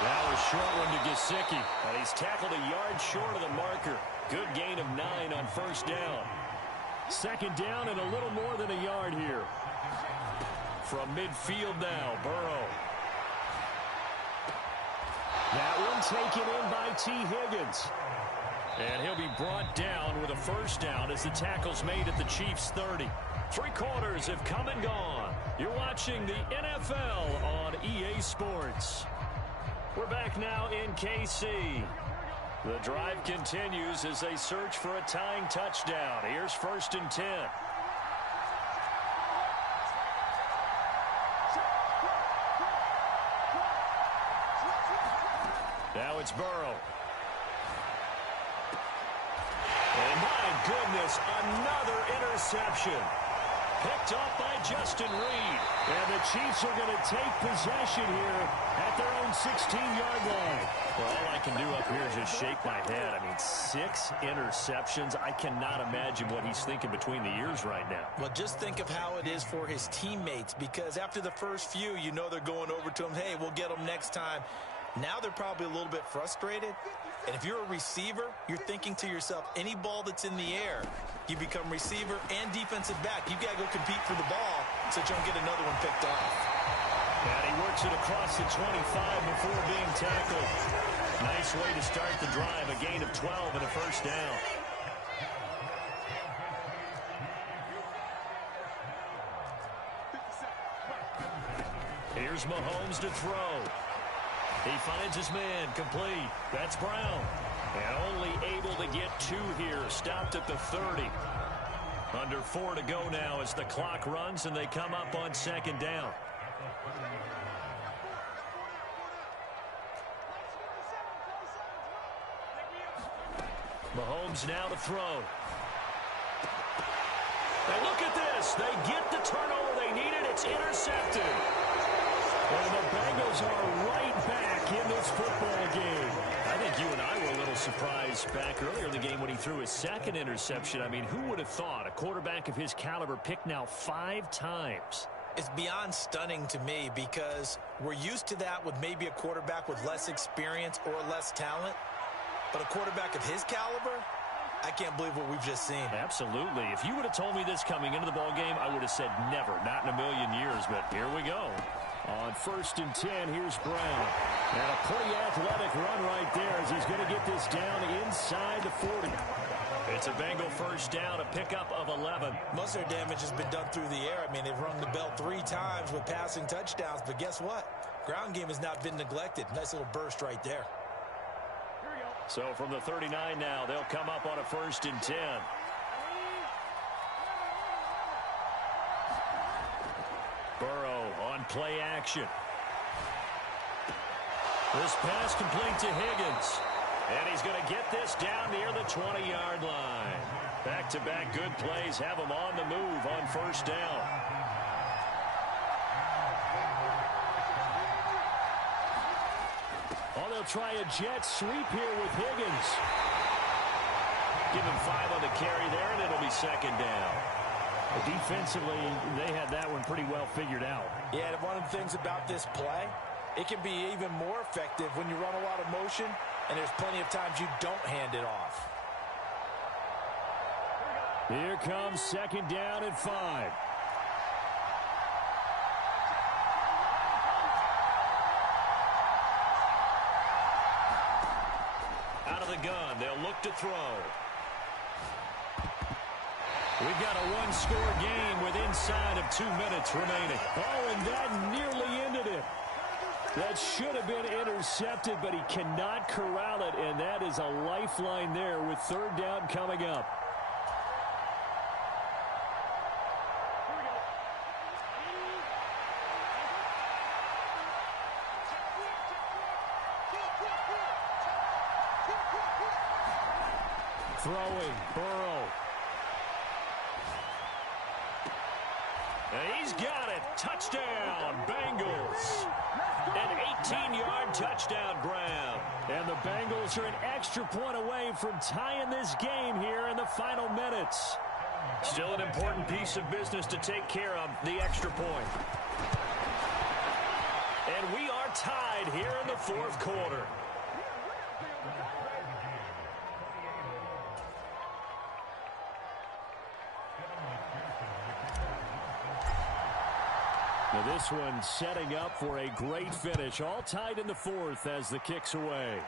That was short one to Gesicki. And he's tackled a yard short of the marker. Good gain of 9 on first down. Second down and a little more than a yard here. From midfield now, Burrow. That one taken in by T. Higgins. And he'll be brought down with a first down as the tackle's made at the Chiefs' 30. 3 quarters have come and gone. You're watching the NFL on EA Sports. We're back now in KC. The drive continues as they search for a tying touchdown. Here's first and 10. Now it's Burrow. And my goodness, another interception. Picked up by Justin Reed. And the Chiefs are going to take possession here at their own 16-yard line. Well, all I can do up here is just shake my head. I mean, 6 interceptions. I cannot imagine what he's thinking between the ears right now. Well, just think of how it is for his teammates, because after the first few, you know they're going over to him, hey, we'll get them next time. Now they're probably a little bit frustrated. And if you're a receiver, you're thinking to yourself, any ball that's in the air, you become receiver and defensive back. You've got to go compete for the ball so you don't get another one picked off. And he works it across the 25 before being tackled. Nice way to start the drive. A gain of 12 and a first down. Here's Mahomes to throw. He finds his man, complete. That's Brown. And only able to get 2 here, stopped at the 30. Under 4 to go now as the clock runs and they come up on 2nd down. Mahomes now to throw. And look at this. They get the turnover they needed. It's intercepted. And the Bengals are right back in this football game. I think you and I were a little surprised back earlier in the game when he threw his 2nd interception. I mean, who would have thought a quarterback of his caliber picked now 5 times? It's beyond stunning to me because we're used to that with maybe a quarterback with less experience or less talent. But a quarterback of his caliber, I can't believe what we've just seen. Absolutely. If you would have told me this coming into the ball game, I would have said never, not in a million years. But here we go. On 1st and 10, here's Brown. And a pretty athletic run right there as he's going to get this down inside the 40. It's a Bengal first down, a pickup of 11. Most of their damage has been done through the air. I mean, they've rung the bell 3 times with passing touchdowns. But guess what? Ground game has not been neglected. Nice little burst right there. So from the 39 now, they'll come up on a 1st and 10. Burrow on play action. This pass complete to Higgins. And he's going to get this down near the 20-yard line. Back-to-back good plays have him on the move on 1st down. Oh, they'll try a jet sweep here with Higgins. Give him 5 on the carry there, and it'll be 2nd down. Defensively, they had that one pretty well figured out. Yeah, and one of the things about this play, it can be even more effective when you run a lot of motion, and there's plenty of times you don't hand it off. Here comes 2nd down and 5. Out of the gun, they'll look to throw. We've got a one-score game with inside of 2 minutes remaining. Oh, and that nearly ended it. That should have been intercepted, but he cannot corral it, and that is a lifeline there with 3rd down coming up. Throwing, Burrow. And he's got it. Touchdown, Bengals. An 18-yard touchdown grab. And the Bengals are an extra point away from tying this game here in the final minutes. Still an important piece of business to take care of, the extra point. And we are tied here in the 4th quarter. Now this one setting up for a great finish. All tied in the 4th as the kick's away.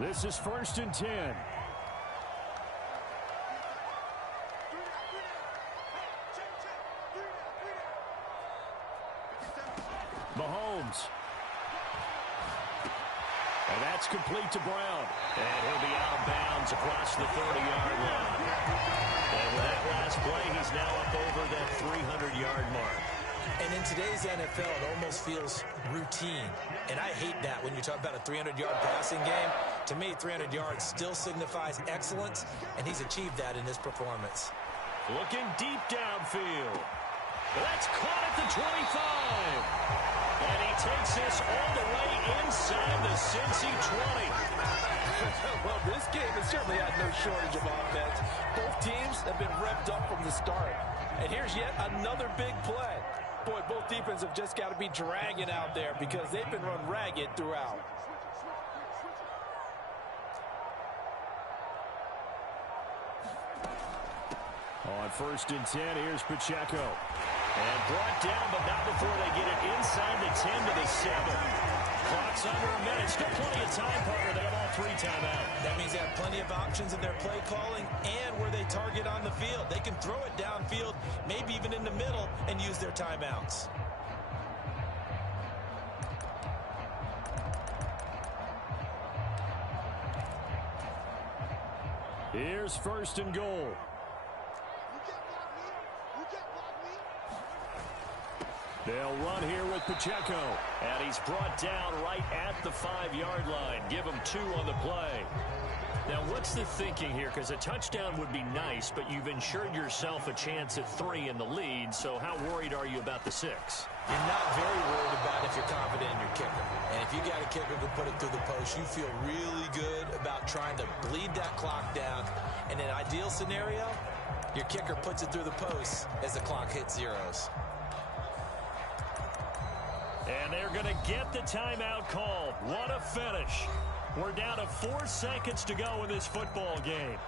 This is 1st and 10. Mahomes. And that's complete to Brown. And he'll be out of bounds across the 30-yard line. And with that last play, he's now up over that 300-yard mark. And in today's NFL, it almost feels routine. And I hate that when you talk about a 300-yard passing game. To me, 300 yards still signifies excellence, and he's achieved that in this performance. Looking deep downfield. That's caught at the 25. And he takes this all the way inside the Cincy 20. Well, this game has certainly had no shortage of offense. Both teams have been revved up from the start. And here's yet another big play. Boy, both defenses have just got to be dragging out there because they've been run ragged throughout. On 1st and 10, here's Pacheco. And brought down, but not before they get it inside the 10 to the 7. Clock's under a minute. Still plenty of time, partner. They have all 3 timeouts. That means they have plenty of options in their play calling and where they target on the field. They can throw it downfield, maybe even in the middle, and use their timeouts. Here's 1st and goal. They'll run here with Pacheco. And he's brought down right at the 5-yard line. Give him 2 on the play. Now, what's the thinking here? Because a touchdown would be nice, but you've ensured yourself a chance at 3 in the lead. So how worried are you about the 6? You're not very worried about if you're confident in your kicker. And if you got a kicker who put it through the post, you feel really good about trying to bleed that clock down. In an ideal scenario, your kicker puts it through the post as the clock hits zeros. And they're going to get the timeout called. What a finish. We're down to 4 seconds to go in this football game.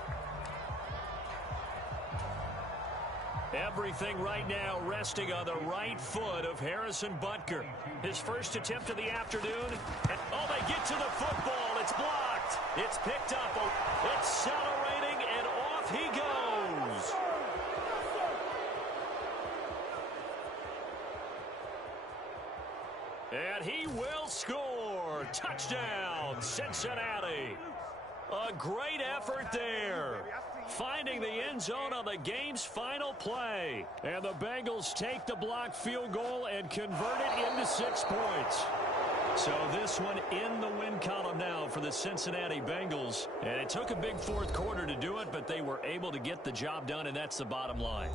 Everything right now resting on the right foot of Harrison Butker. His first attempt of the afternoon. And, oh, they get to the football. It's blocked. It's picked up. Accelerating, and off he goes. And he will score. Touchdown, Cincinnati. A great effort there. Finding the end zone on the game's final play. And the Bengals take the blocked field goal and convert it into 6 points. So this one in the win column now for the Cincinnati Bengals. And it took a big 4th quarter to do it, but they were able to get the job done, and that's the bottom line.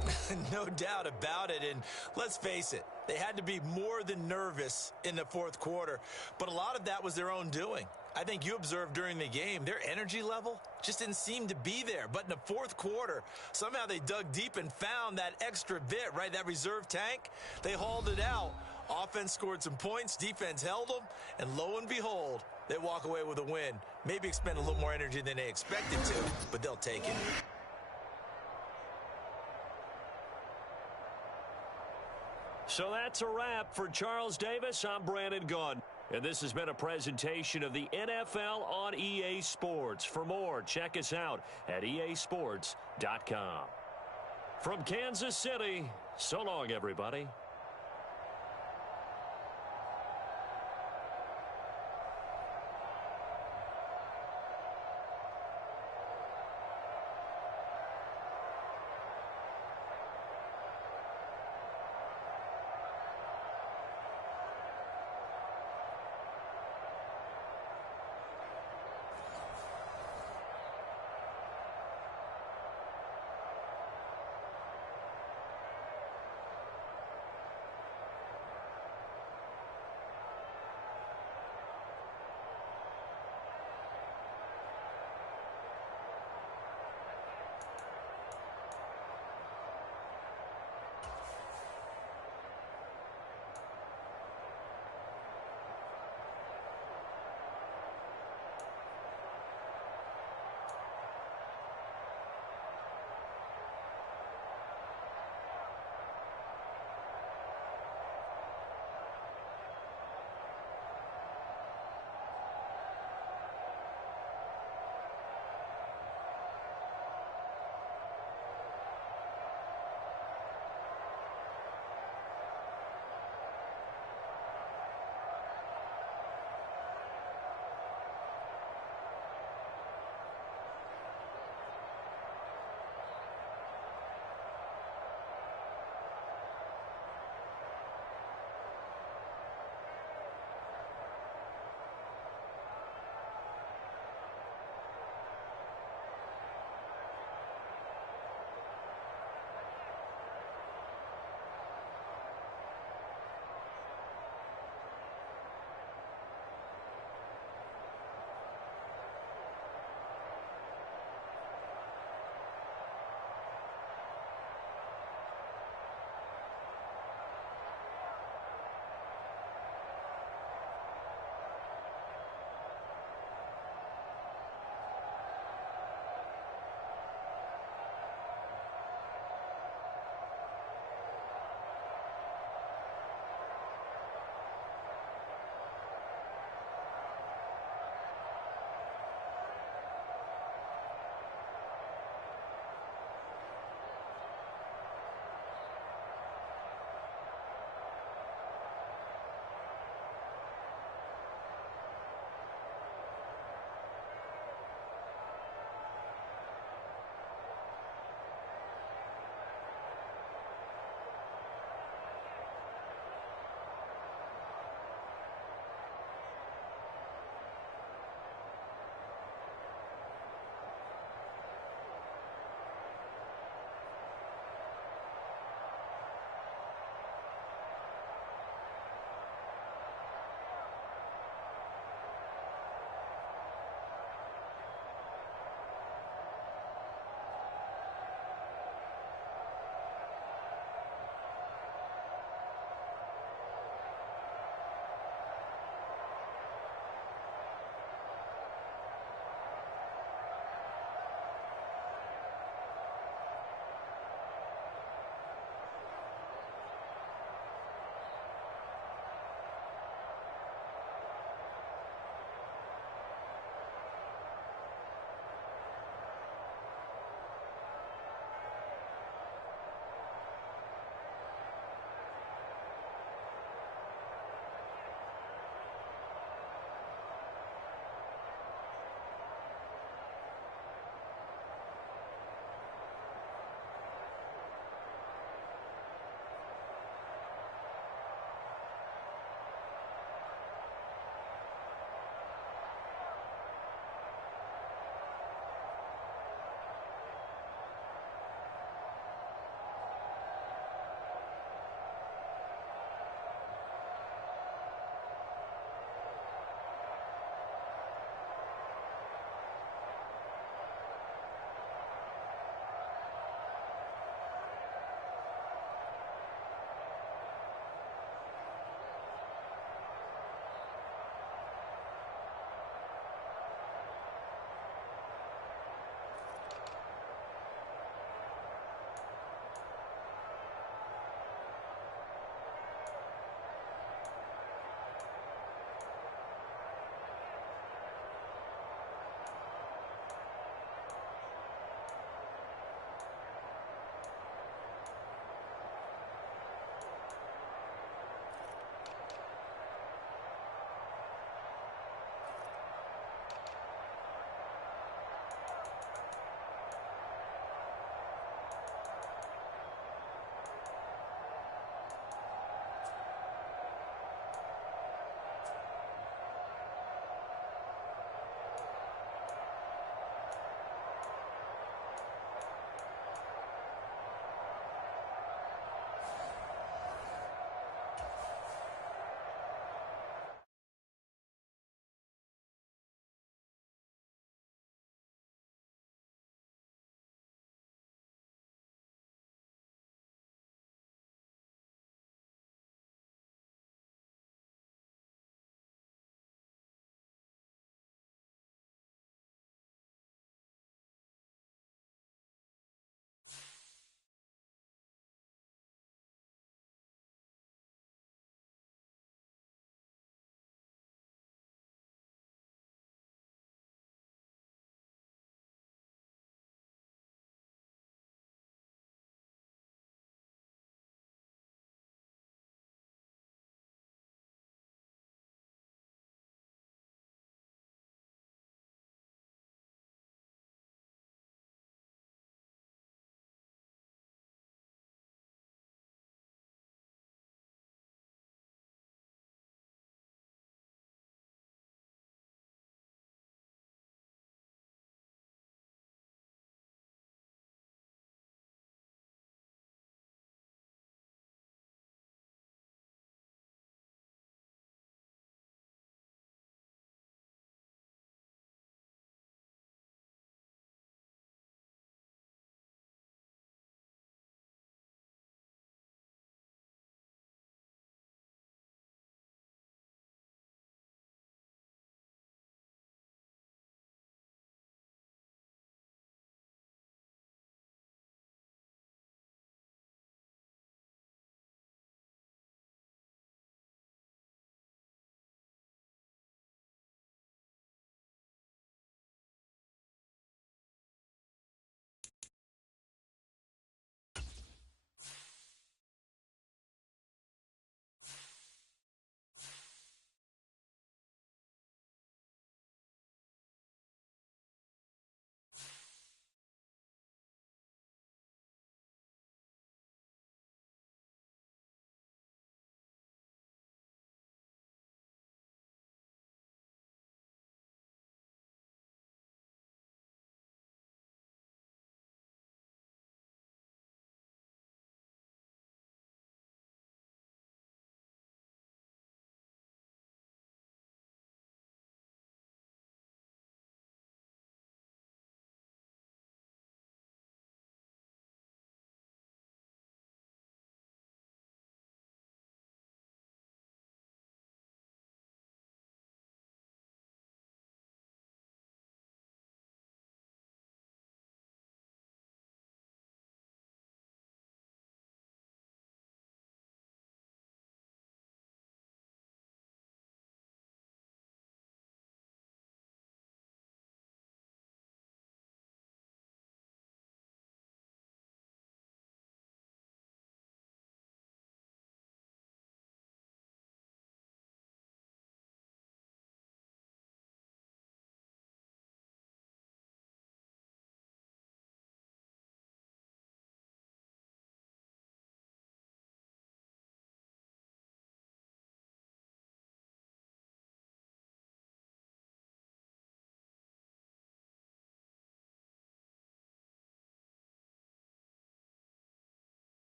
No doubt about it. And let's face it, they had to be more than nervous in the 4th quarter. But a lot of that was their own doing. I think you observed during the game, their energy level just didn't seem to be there. But in the 4th quarter, somehow they dug deep and found that extra bit, right? That reserve tank. They hauled it out. Offense scored some points. Defense held them. And lo and behold, they walk away with a win. Maybe expend a little more energy than they expected to, but they'll take it. So that's a wrap for Charles Davis. I'm Brandon Gaudin. And this has been a presentation of the NFL on EA Sports. For more, check us out at easports.com. From Kansas City, so long, everybody.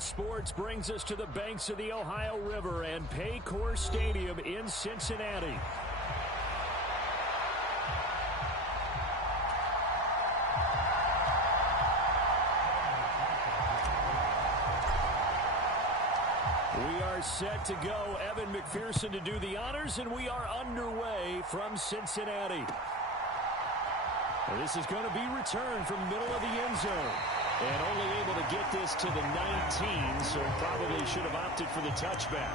Sports brings us to the banks of the Ohio River and Paycor Stadium in Cincinnati. We are set to go. Evan McPherson to do the honors, and we are underway from Cincinnati. This is going to be returned from the middle of the end zone. And only able to get this to the 19, so probably should have opted for the touchback.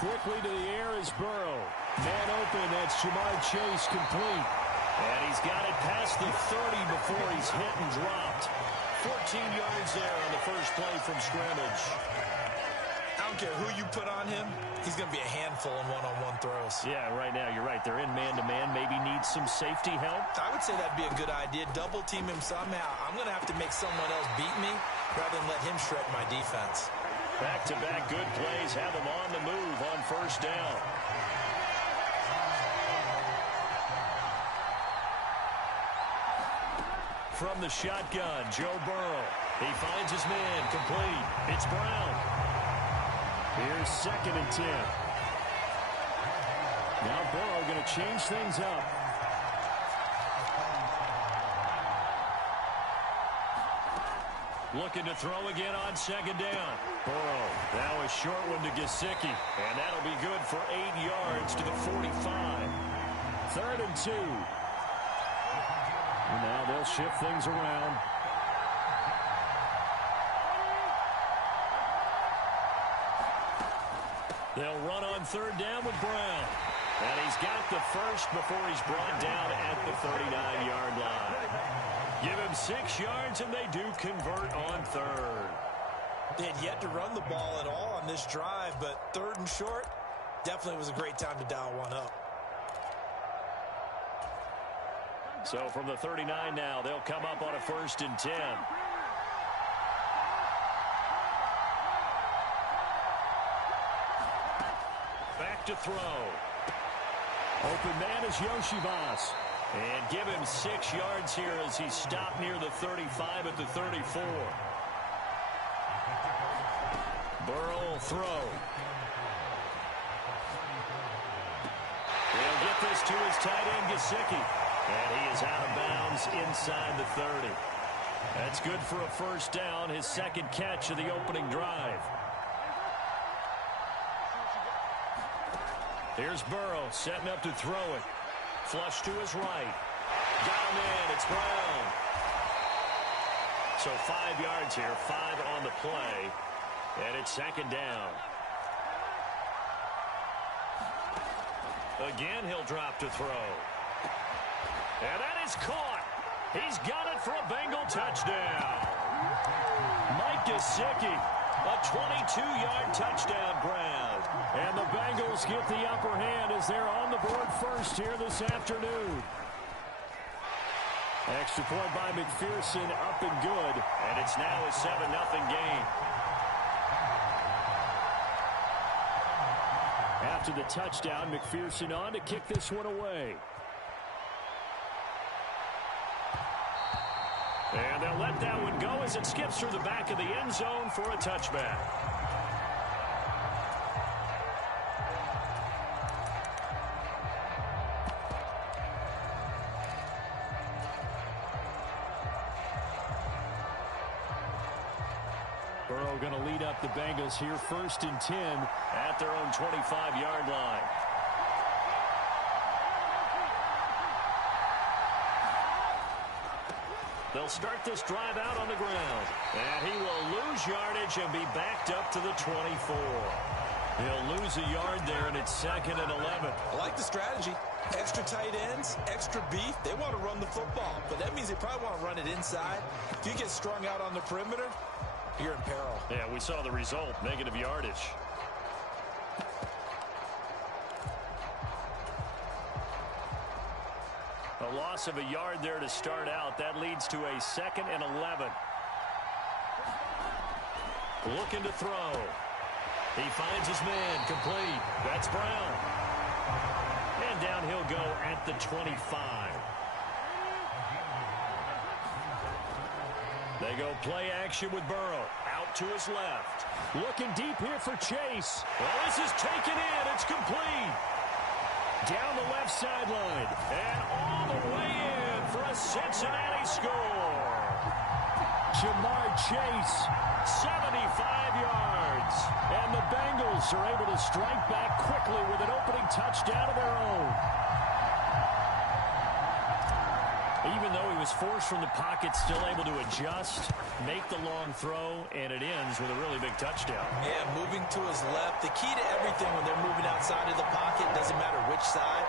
Quickly to the air is Burrow. Man open, that's Jamar Chase complete. And he's got it past the 30 before he's hit and dropped. 14 yards there on the first play from scrimmage. I don't care who you put on him, he's going to be a handful in one-on-one throws. Yeah, right now, you're right. They're in man-to-man. Maybe needs some safety help. I would say that'd be a good idea. Double team him somehow. I'm going to have to make someone else beat me rather than let him shred my defense. Back-to-back good plays have them on the move on first down. From the shotgun, Joe Burrow. He finds his man complete. It's Brown. Here's 2nd and 10. Now Burrow going to change things up. Looking to throw again on 2nd down. Burrow, now a short one to Gesicki. And that'll be good for 8 yards to the 45. 3rd and 2. And now they'll shift things around. They'll run on 3rd down with Brown. And he's got the first before he's brought down at the 39-yard line. Give him 6 yards, and they do convert on 3rd. They had yet to run the ball at all on this drive, but 3rd and short definitely was a great time to dial one up. So from the 39 now, they'll come up on a 1st and 10. Back to throw. Open man is Yoshivas. And give him 6 yards here as he stopped near the 35 at the 34. Burrow will throw. He'll get this to his tight end, Gesicki. And he is out of bounds inside the 30. That's good for a 1st down, his 2nd catch of the opening drive. Here's Burrow setting up to throw it. Flush to his right. Got him in. It's Brown. So 5 yards here, 5 on the play. And it's 2nd down. Again, he'll drop to throw. And that is caught. He's got it for a Bengal touchdown. Mike Gesicki, a 22-yard touchdown grab. And the Bengals get the upper hand as they're on the board first here this afternoon. Extra point by McPherson, up and good. And it's now a 7-0 game. After the touchdown, McPherson on to kick this one away. And they'll let that one go as it skips through the back of the end zone for a touchback. Burrow going to lead up the Bengals here, 1st and 10 at their own 25-yard line. They'll start this drive out on the ground. And he will lose yardage and be backed up to the 24. He'll lose a yard there, and it's 2nd and 11. I like the strategy. Extra tight ends, extra beef. They want to run the football, but that means they probably want to run it inside. If you get strung out on the perimeter, you're in peril. Yeah, we saw the result, negative yardage. A loss of a yard there to start out. That leads to a 2nd and 11. Looking to throw. He finds his man. Complete. That's Brown. And down he'll go at the 25. They go play action with Burrow. Out to his left. Looking deep here for Chase. Well, this is taken in. It's complete. Down the left sideline. And all the way in for a Cincinnati score. Jamar Chase, 75 yards. And the Bengals are able to strike back quickly with an opening touchdown of their own. Even though he was forced from the pocket, still able to adjust, make the long throw, and it ends with a really big touchdown. Yeah, moving to his left. The key to everything when they're moving outside of the pocket, doesn't matter which side,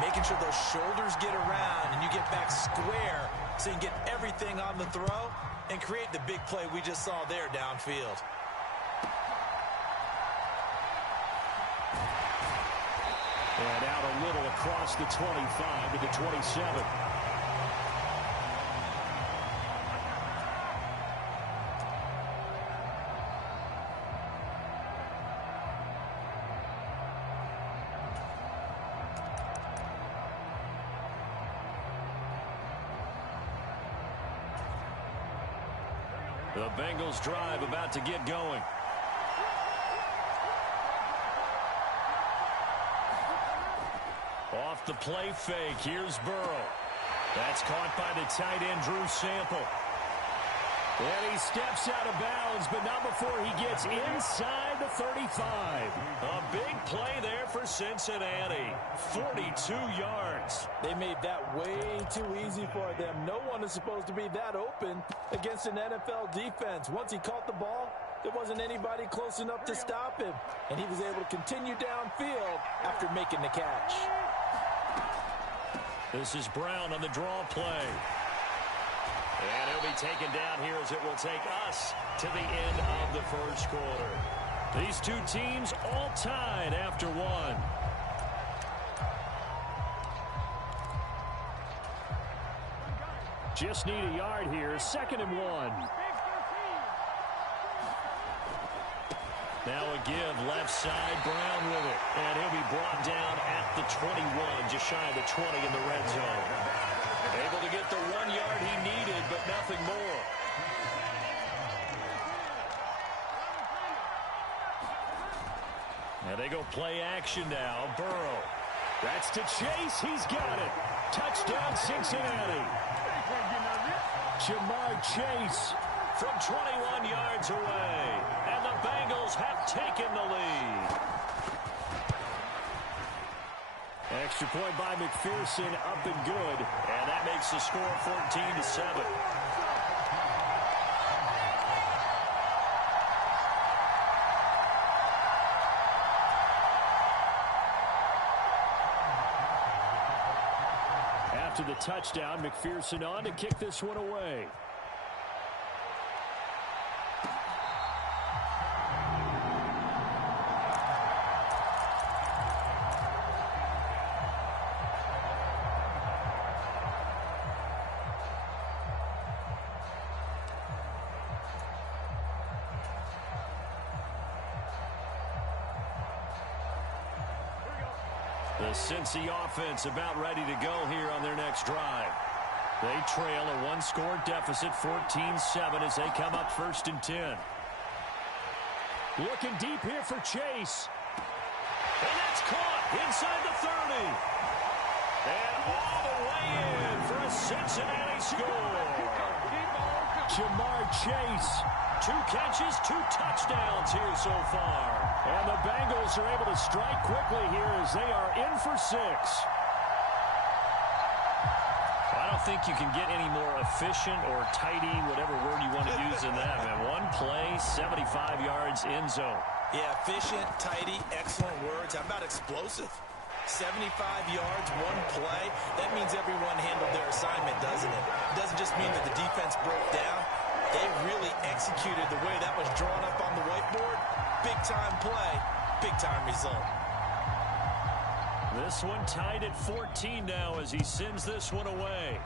making sure those shoulders get around and you get back square so you can get everything on the throw and create the big play we just saw there downfield. And out a little across the 25 to the 27. The Bengals drive about to get going. Off the play fake. Here's Burrow. That's caught by the tight end, Drew Sample. And he steps out of bounds, but not before he gets inside the 35. A big play there for Cincinnati. 42 yards. They made that way too easy for them. No one is supposed to be that open against an NFL defense. Once he caught the ball, there wasn't anybody close enough to stop him. And he was able to continue downfield after making the catch. This is Brown on the draw play. And he'll be taken down here as it will take us to the end of the first quarter. These two teams all tied after one. Just need a yard here. 2nd and 1. Now a give left side, Brown with it. And he'll be brought down at the 21, just shy of the 20 in the red zone. Able to get the 1 yard he needed, but nothing more. Now they go play action now. Burrow. That's to Chase. He's got it. Touchdown, Cincinnati. Jamar Chase from 21 yards away. And the Bengals have taken the lead. Extra point by McPherson, up and good. And that makes the score 14-7. After the touchdown, McPherson on to kick this one away. The Cincy offense about ready to go here on their next drive. They trail a one-score deficit, 14-7, as they come up 1st and 10. Looking deep here for Chase. And that's caught inside the 30. And all the way in for a Cincinnati score. Jamar Chase. 2 catches, 2 touchdowns here so far. And the Bengals are able to strike quickly here as they are in for 6. I don't think you can get any more efficient or tidy, whatever word you want to use in that, man. 1 play, 75 yards, end zone. Yeah, efficient, tidy, excellent words. How about explosive? 75 yards, 1 play. That means everyone handled their assignment, doesn't it? It doesn't just mean that the defense broke down. They really executed the way that was drawn up on the whiteboard. Big-time play, big-time result. This one tied at 14 now as he sends this one away.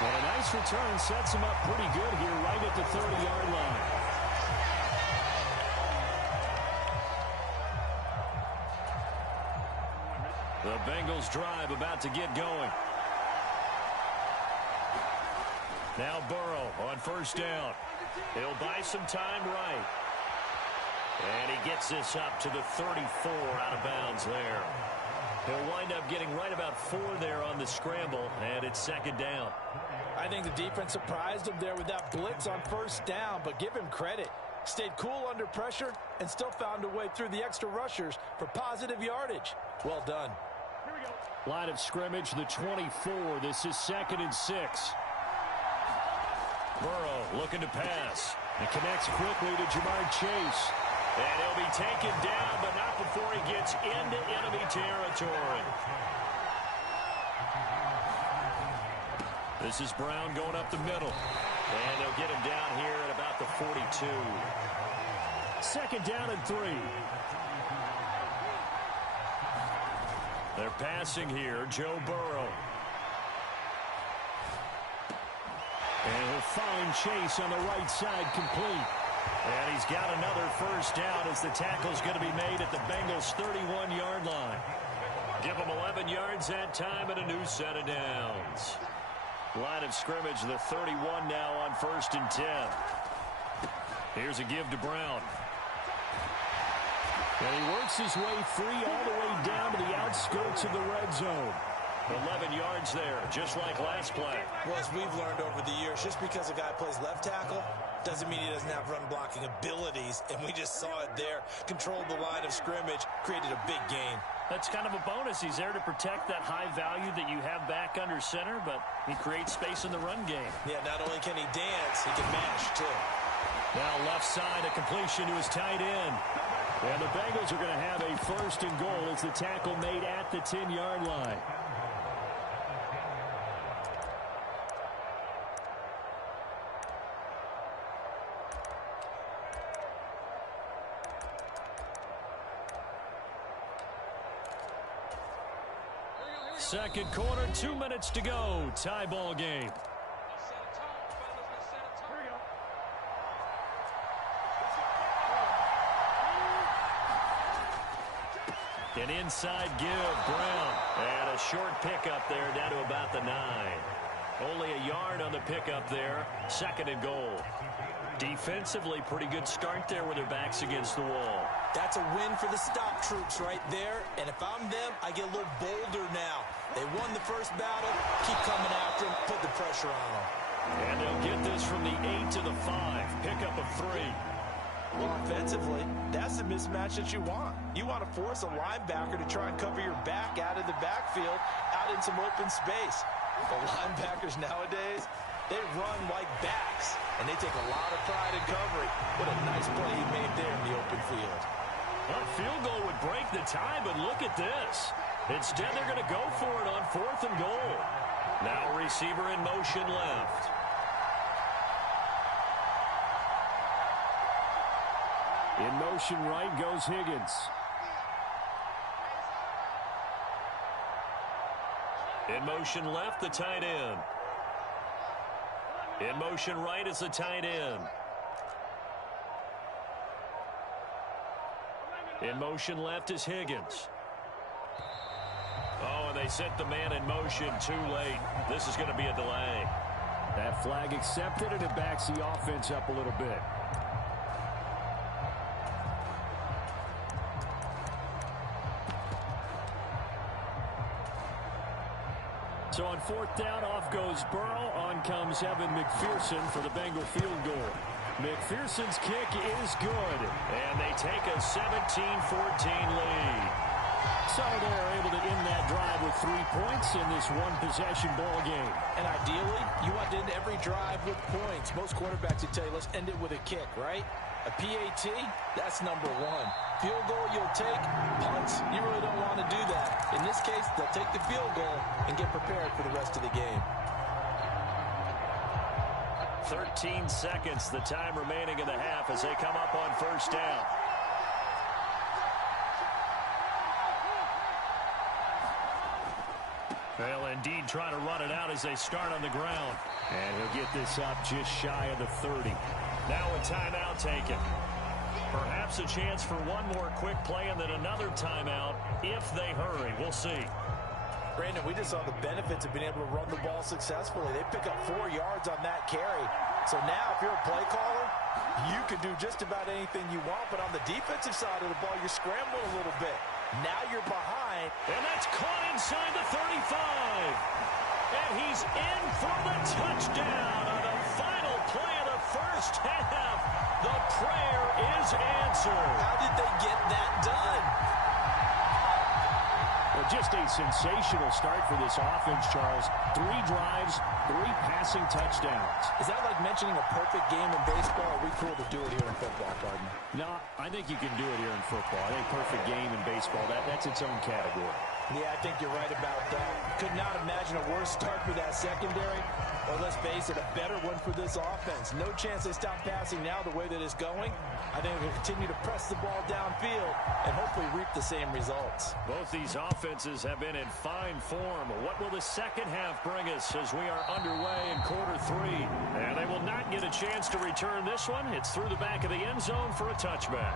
Well, a nice return sets him up pretty good here right at the 30-yard line. The Bengals drive about to get going. Now Burrow on first down. He'll buy some time right. And he gets this up to the 34 out of bounds there. He'll wind up getting right about 4 there on the scramble, and it's second down. I think the defense surprised him there with that blitz on first down, but give him credit. Stayed cool under pressure and still found a way through the extra rushers for positive yardage. Well done. Here we go. Line of scrimmage, the 24. This is 2nd and 6. Burrow looking to pass. And connects quickly to Jamar Chase. And he'll be taken down, but not before he gets into enemy territory. This is Brown going up the middle. And they'll get him down here at about the 42. 2nd down and 3. They're passing here, Joe Burrow. And he'll find Chase on the right side complete. And he's got another first down as the tackle's going to be made at the Bengals' 31-yard line. Give them 11 yards that time and a new set of downs. Line of scrimmage, the 31 now on 1st and 10. Here's a give to Brown. And he works his way free all the way down to the outskirts of the red zone. 11 yards there, just like last play. Well, as we've learned over the years, just because a guy plays left tackle doesn't mean he doesn't have run blocking abilities, and we just saw it there. Controlled the line of scrimmage, created a big gain. That's kind of a bonus. He's there to protect that high value that you have back under center, but he creates space in the run game. Yeah, not only can he dance, he can mash, too. Now left side, a completion to his tight end. And the Bengals are going to have a 1st and goal as the tackle made at the 10-yard line. Second quarter, 2 minutes to go. Tie ball game. An inside give, Brown. And a short pickup there down to about the 9. Only a yard on the pickup there. 2nd and goal. Defensively, pretty good start there with their backs against the wall. That's a win for the stop troops right there. And if I'm them, I get a little bolder now. They won the first battle. Keep coming after them. Put the pressure on them. And they'll get this from the 8 to the 5. Pickup of 3. Well, offensively, that's the mismatch that you want. You want to force a linebacker to try and cover your back out of the backfield, out in some open space. The linebackers nowadays, they run like backs, and they take a lot of pride in covering. What a nice play he made there in the open field. Well, a field goal would break the tie, but look at this. Instead, they're going to go for it on 4th and goal. Now receiver in motion left. In motion right goes Higgins. In motion left, the tight end. In motion right is the tight end. In motion left is Higgins. Oh, and they set the man in motion too late. This is going to be a delay. That flag accepted, and it backs the offense up a little bit. So on 4th down, off goes Burrow. On comes Evan McPherson for the Bengal field goal. McPherson's kick is good. And they take a 17-14 lead. So they're able to end that drive with 3 points in this one-possession ball game. And ideally, you want to end every drive with points. Most quarterbacks would tell you, let's end it with a kick, right? A PAT, that's number 1. Field goal you'll take, punts, you really don't want to do that. In this case, they'll take the field goal and get prepared for the rest of the game. 13 seconds, the time remaining in the half as they come up on first down. They'll indeed try to run it out as they start on the ground. And he'll get this up just shy of the 30. Now a timeout taken. Perhaps a chance for one more quick play and then another timeout if they hurry. We'll see. Brandon, we just saw the benefits of being able to run the ball successfully. They pick up 4 yards on that carry. So now if you're a play caller, you can do just about anything you want. But on the defensive side of the ball, you're scrambling a little bit. Now you're behind. And that's caught inside the 35. And he's in for the touchdown on the final play of the first half. The prayer is answered. How did they get that done? Well, just a sensational start for this offense, Charles. 3 drives, 3 passing touchdowns. Is that like mentioning a perfect game in baseball? Or are we cool to do it here in football, partner? No, I think you can do it here in football. I think perfect game in baseball, that's its own category. Yeah, I think you're right about that. Could not imagine a worse start for that secondary. Or let's face it, a better one for this offense. No chance they stop passing now the way that it's going. I think we'll continue to press the ball downfield and hopefully reap the same results. Both these offenses have been in fine form. What will the second half bring us as we are underway in quarter 3? And they will not get a chance to return this one. It's through the back of the end zone for a touchback.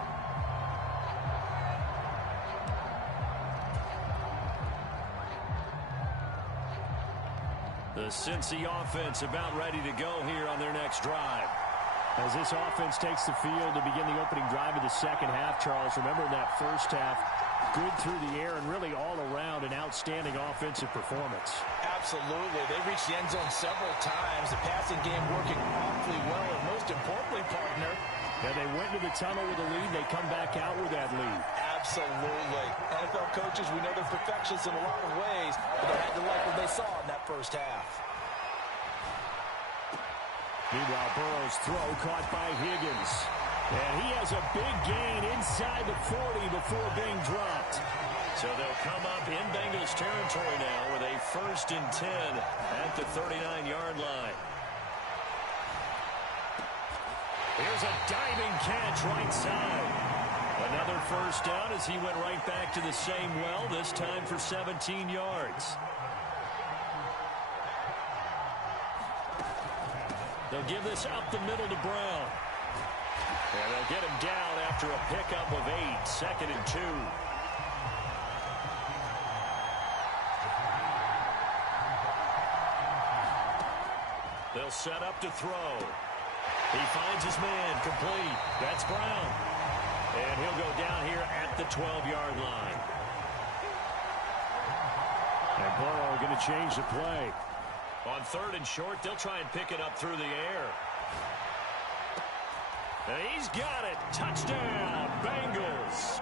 The Cincy offense about ready to go here on their next drive. As this offense takes the field to begin the opening drive of the second half, Charles, remember in that first half, good through the air and really all around an outstanding offensive performance. Absolutely. They reached the end zone several times. The passing game working awfully well, and most importantly, partner, yeah, they went to the tunnel with a lead. They come back out with that lead. Absolutely. NFL coaches, we know they're perfectionists in a lot of ways, but they had to like what they saw in that first half. Meanwhile, Burrow's throw caught by Higgins. And he has a big gain inside the 40 before being dropped. So they'll come up in Bengals territory now with a 1st and 10 at the 39-yard line. Here's a diving catch right side. Another first down as he went right back to the same well, this time for 17 yards. They'll give this up the middle to Brown. And they'll get him down after a pickup of 8, 2nd and 2. They'll set up to throw. He finds his man, complete. That's Brown. And he'll go down here at the 12-yard line. And Burrow going to change the play. On 3rd and short, they'll try and pick it up through the air. And he's got it. Touchdown, Bengals.